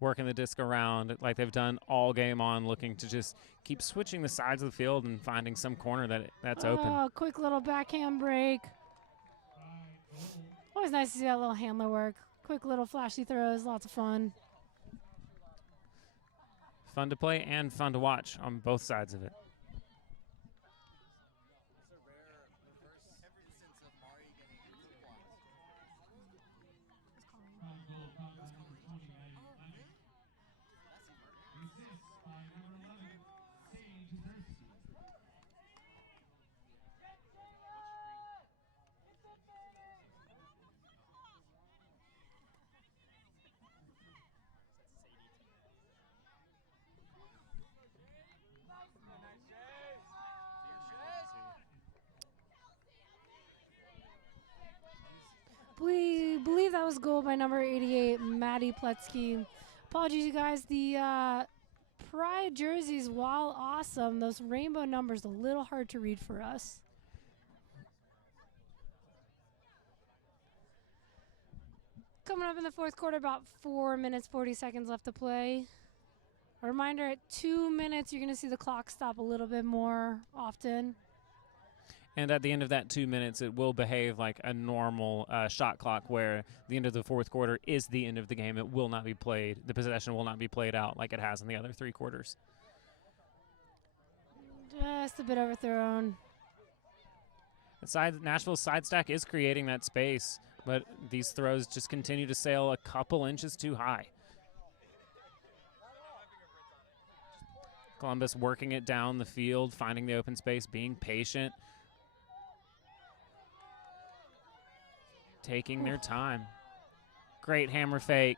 Working the disc around like they've done all game on, looking to just keep switching the sides of the field and finding some corner that's open. Oh, quick little backhand break. Always nice to see that little handler work. Quick little flashy throws, lots of fun. Fun to play and fun to watch on both sides of it. It's a rare reverse instance of Mari getting foot blocks. Believe that was goal by number 88, Maddie Pletsky. Apologies, you guys. The Pride jerseys, while awesome, those rainbow numbers a little hard to read for us. Coming up in the fourth quarter, about 4 minutes, 40 seconds left to play. A reminder, at 2 minutes, you're going to see the clock stop a little bit more often. And at the end of that 2 minutes, it will behave like a normal shot clock where the end of the fourth quarter is the end of the game. It will not be played. The possession will not be played out like it has in the other three quarters. Just a bit overthrown. Nashville's side stack is creating that space, but these throws just continue to sail a couple inches too high. Columbus working it down the field, finding the open space, being patient. Taking their time. Great hammer fake.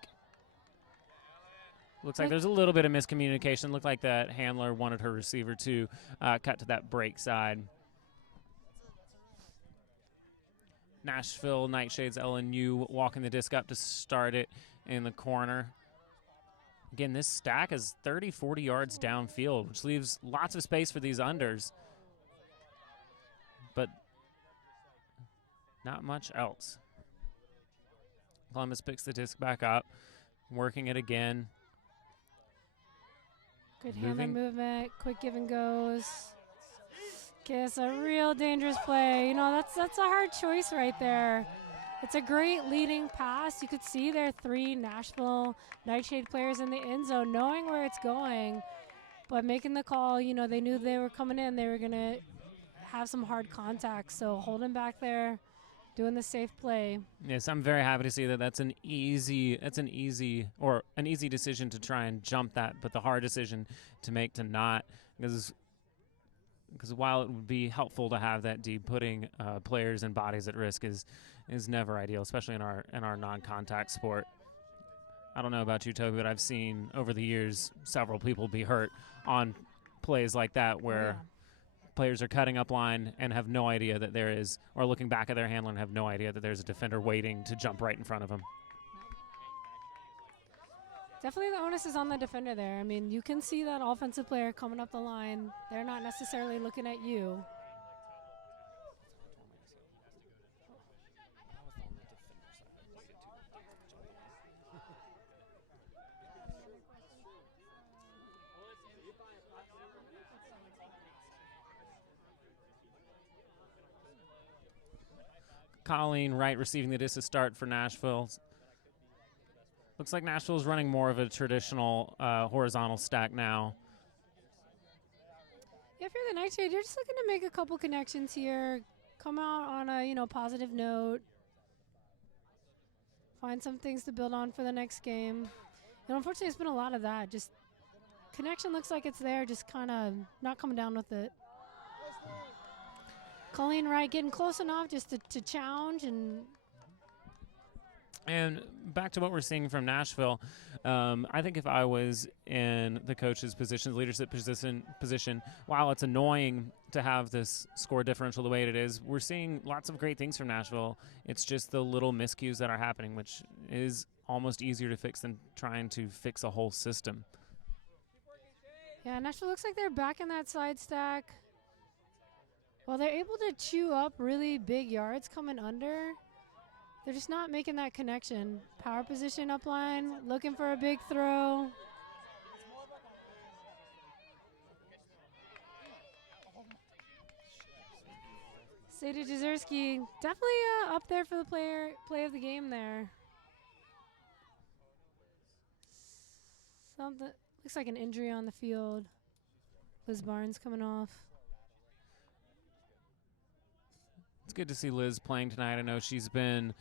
Looks like there's a little bit of miscommunication. Looked like that handler wanted her receiver to cut to that break side. Nashville NightShade's LNU walking the disc up to start it in the corner. Again, this stack is 30, 40 yards downfield, which leaves lots of space for these unders. But not much else. Columbus picks the disc back up, working it again. Good hammer movement, quick give and goes. Okay, it's a real dangerous play. You know, that's a hard choice right there. It's a great leading pass. You could see there are 3 Nashville NightShade players in the end zone knowing where it's going, but making the call, you know, they knew they were coming in. They were going to have some hard contact, so holding back there, doing the safe play. Yes, I'm very happy to see that that's an easy decision to try and jump that, but the hard decision to make to not, because while it would be helpful to have that deep, putting players and bodies at risk is never ideal, especially in our non-contact sport. I don't know about you, Toby, but I've seen over the years several people be hurt on plays like that where players are cutting up line and have no idea that there is, or looking back at their handler and have no idea that there's a defender waiting to jump right in front of them. Definitely the onus is on the defender there. I mean, you can see that offensive player coming up the line. They're not necessarily looking at you. Colleen Wright receiving the disc to start for Nashville. Looks like Nashville's running more of a traditional horizontal stack now. Yeah, if you're the NightShade, you're just looking to make a couple connections here. Come out on a positive note. Find some things to build on for the next game. And unfortunately, it's been a lot of that. Just connection looks like it's there, just kind of not coming down with it. Colleen Wright getting close enough just to challenge. And back to what we're seeing from Nashville, I think if I was in the coach's position, leadership position, while it's annoying to have this score differential the way it is, we're seeing lots of great things from Nashville. It's just the little miscues that are happening, which is almost easier to fix than trying to fix a whole system. Yeah, Nashville looks like they're back in that side stack. Well, they're able to chew up really big yards coming under. They're just not making that connection. Power position up line, looking for a big throw. Sadie Jezierski definitely up there for the play of the game there. Something looks like an injury on the field. Liz Barnes coming off. It's good to see Liz playing tonight. I know she's been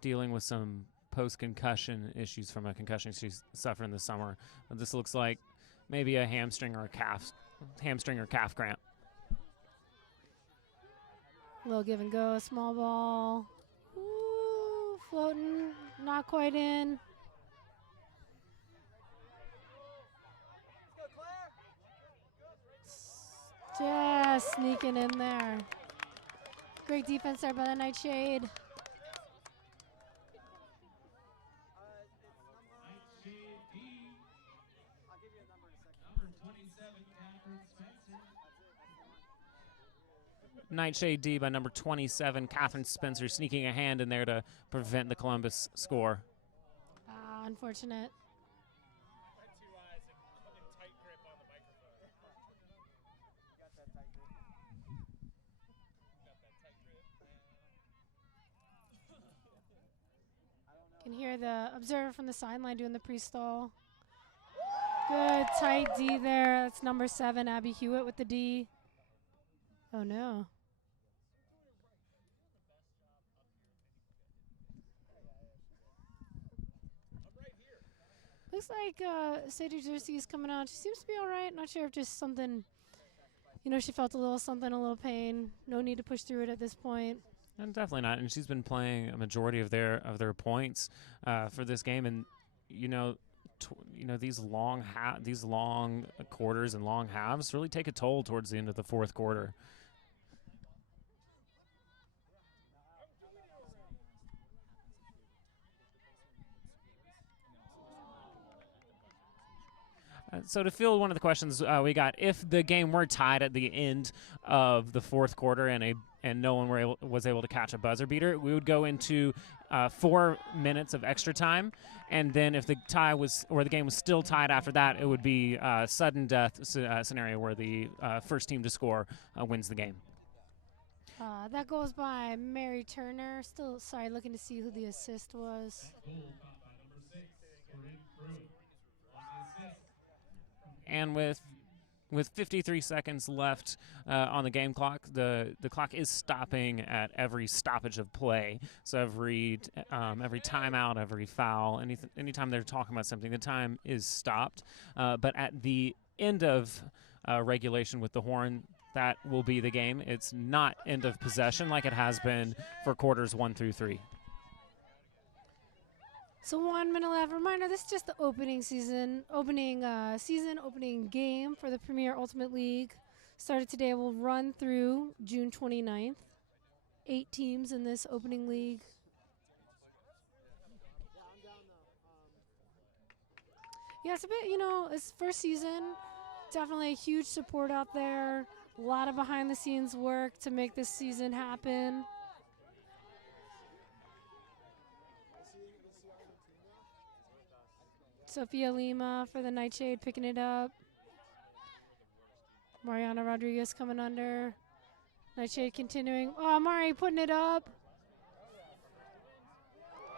dealing with some post-concussion issues from a concussion she's suffered in the summer. But this looks like maybe a hamstring or calf cramp. Little give and go, a small ball. Ooh, floating, not quite in. Just sneaking in there. Great defense there by the Nightshade. Nightshade D. I'll give you a number in a second. Number 27, Catherine Spencer. Nightshade D by number 27, Catherine Spencer, sneaking a hand in there to prevent the Columbus score. Unfortunate. I had two eyes and tight grip on the microphone. You got that tight grip. Got that tight grip. Can hear the observer from the sideline doing the pre-stall. Good tight D there. That's number 7, Abby Hewitt with the D. Oh no. Looks like Sadie Jersey is coming on. She seems to be all right. Not sure if just something, she felt a little pain. No need to push through it at this point. And definitely not. And she's been playing a majority of their points for this game. And these long quarters and long halves really take a toll towards the end of the fourth quarter. So to field one of the questions we got, if the game were tied at the end of the fourth quarter and no one was able to catch a buzzer beater, we would go into 4 minutes of extra time, and then if the game was still tied after that, it would be a sudden death scenario where the first team to score wins the game. That goes by Mary Turner. Still, looking to see who the assist was. That goal caught by number 6, Corinne Crew. On the assist. And with 53 seconds left on the game clock, the clock is stopping at every stoppage of play. So every timeout, every foul, anytime they're talking about something, the time is stopped. But at the end of regulation with the horn, that will be the game. It's not end of possession like it has been for quarters 1 through 3. So 1 minute left. Reminder, this is just the opening game for the Premier Ultimate League. Started today, will run through June 29th. 8 teams in this opening league. Yeah, it's a bit, it's first season. Definitely a huge support out there. A lot of behind the scenes work to make this season happen. Sophia Lima for the Nightshade picking it up. Mariana Rodriguez coming under. Nightshade continuing. Oh, Mari putting it up.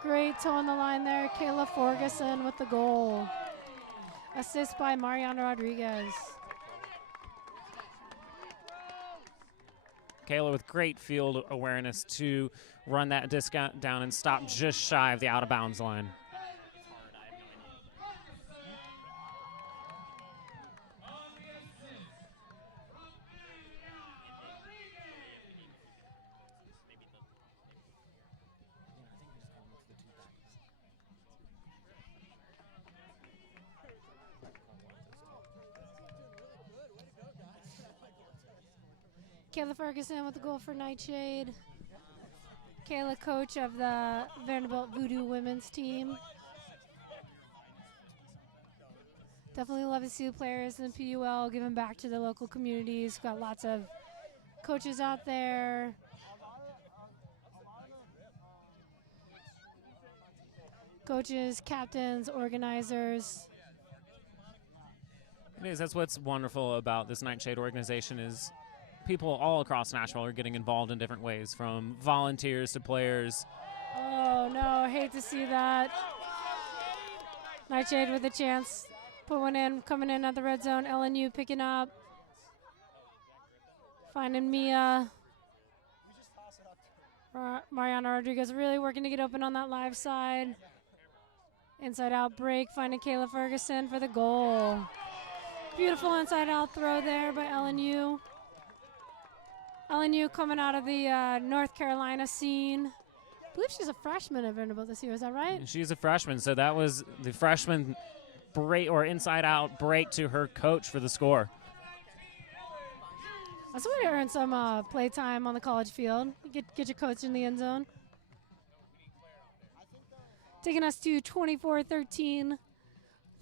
Great toe on the line there. Kayla Ferguson with the goal. Assist by Mariana Rodriguez. Kayla with great field awareness to run that disc down and stop just shy of the out-of-bounds line. Kayla Ferguson with the goal for Nightshade. Kayla, coach of the Vanderbilt Voodoo women's team. Definitely love to see the players in the PUL giving back to their local communities. Got lots of coaches out there. Coaches, captains, organizers. It is. That's what's wonderful about this Nightshade organization is people all across Nashville are getting involved in different ways, from volunteers to players. Oh, no, I hate to see that. Nightshade with a chance. Put one in, coming in at the red zone. LNU picking up. Finding Mia. Mariana Rodriguez really working to get open on that live side. Inside out break, finding Kayla Ferguson for the goal. Beautiful inside out throw there by LNU. LNU coming out of the North Carolina scene. I believe she's a freshman at Vanderbilt this year, is that right? She's a freshman, so that was the freshman break or inside out break to her coach for the score. That's a way to earn some play time on the college field. Get your coach in the end zone. Taking us to 24-13,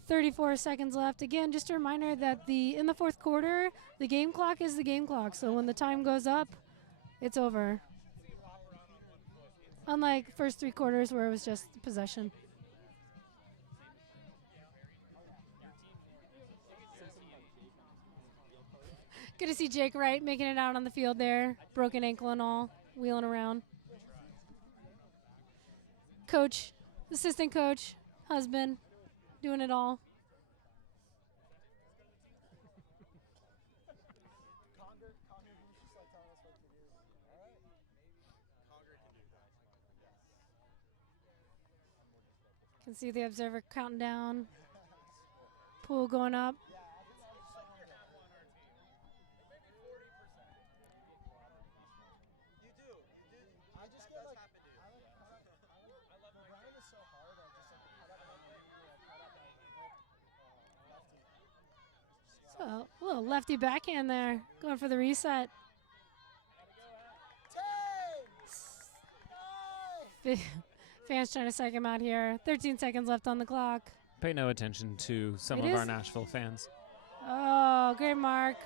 34 seconds left. Again, just a reminder that in the fourth quarter, the game clock is the game clock. So when the time goes up, it's over. Unlike first three quarters where it was just possession. Good to see Jake Wright making it out on the field there. Broken ankle and all, wheeling around. Coach, assistant coach, husband, doing it all. Can see the observer counting down. Pool going up. So, a little lefty backhand there, going for the reset. Fans trying to psych him out here. 13 seconds left on the clock. Pay no attention to some of our Nashville fans. Oh, great mark.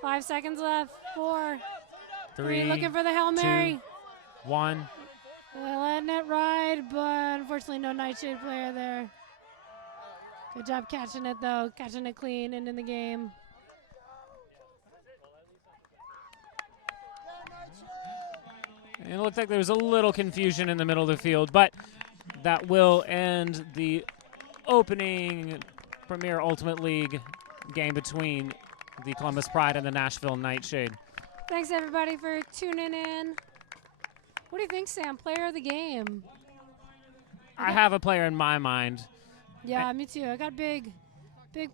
5 seconds left. 4, 3. Looking for the Hail Mary. 2, 1. Letting it ride, but unfortunately no Nightshade player there. Good job catching it, though. Catching it clean and in the game. And it looked like there was a little confusion in the middle of the field, but that will end the opening Premier Ultimate League game between the Columbus Pride and the Nashville Nightshade. Thanks, everybody, for tuning in. What do you think, Sam? Player of the game? I have a player in my mind. Yeah, me too. I got big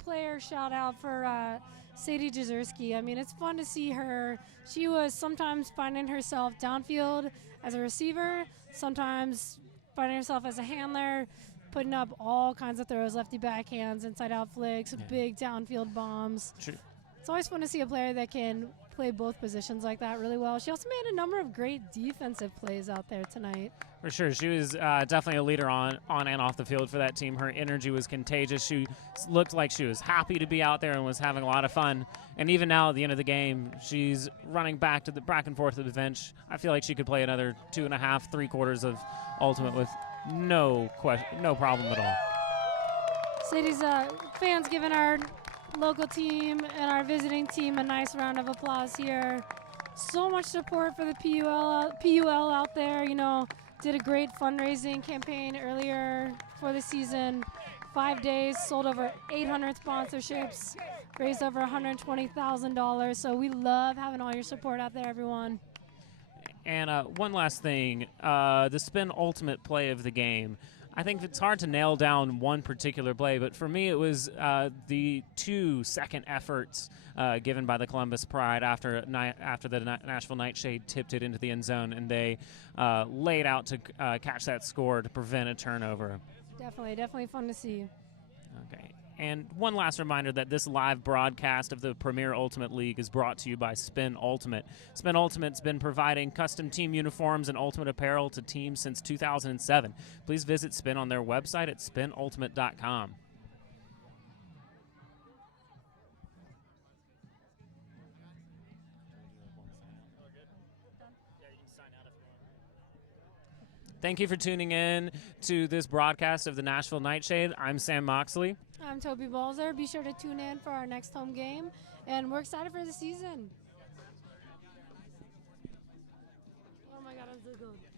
player shout out for Sadie Jezierski. I mean, it's fun to see her. She was sometimes finding herself downfield as a receiver, sometimes finding herself as a handler, putting up all kinds of throws, lefty backhands, inside out flicks, big downfield bombs. True. It's always fun to see a player that can play both positions like that really well. She also made a number of great defensive plays out there tonight. For sure. She was definitely a leader on and off the field for that team. Her energy was contagious. She looked like she was happy to be out there and was having a lot of fun. And even now at the end of the game, she's running back and forth to the bench. I feel like she could play another 2.5, 3 quarters of Ultimate with no problem at all. Sadie's fans giving our local team and our visiting team a nice round of applause here. So much support for the PUL out there. You know, did a great fundraising campaign earlier for the season. 5 days, sold over 800 sponsorships, raised over $120,000. So we love having all your support out there, everyone. And one last thing, the spin ultimate play of the game. I think it's hard to nail down one particular play, but for me it was the 2-second efforts given by the Columbus Pride after the Nashville Nightshade tipped it into the end zone, and they laid out to catch that score to prevent a turnover. Definitely fun to see. Okay. And one last reminder that this live broadcast of the Premier Ultimate League is brought to you by Spin Ultimate. Spin Ultimate's been providing custom team uniforms and ultimate apparel to teams since 2007. Please visit Spin on their website at spinultimate.com. Thank you for tuning in to this broadcast of the Nashville NightShade. I'm Sam Moxley. I'm Toby Balzer. Be sure to tune in for our next home game, and we're excited for the season. Oh my God, I'm so good.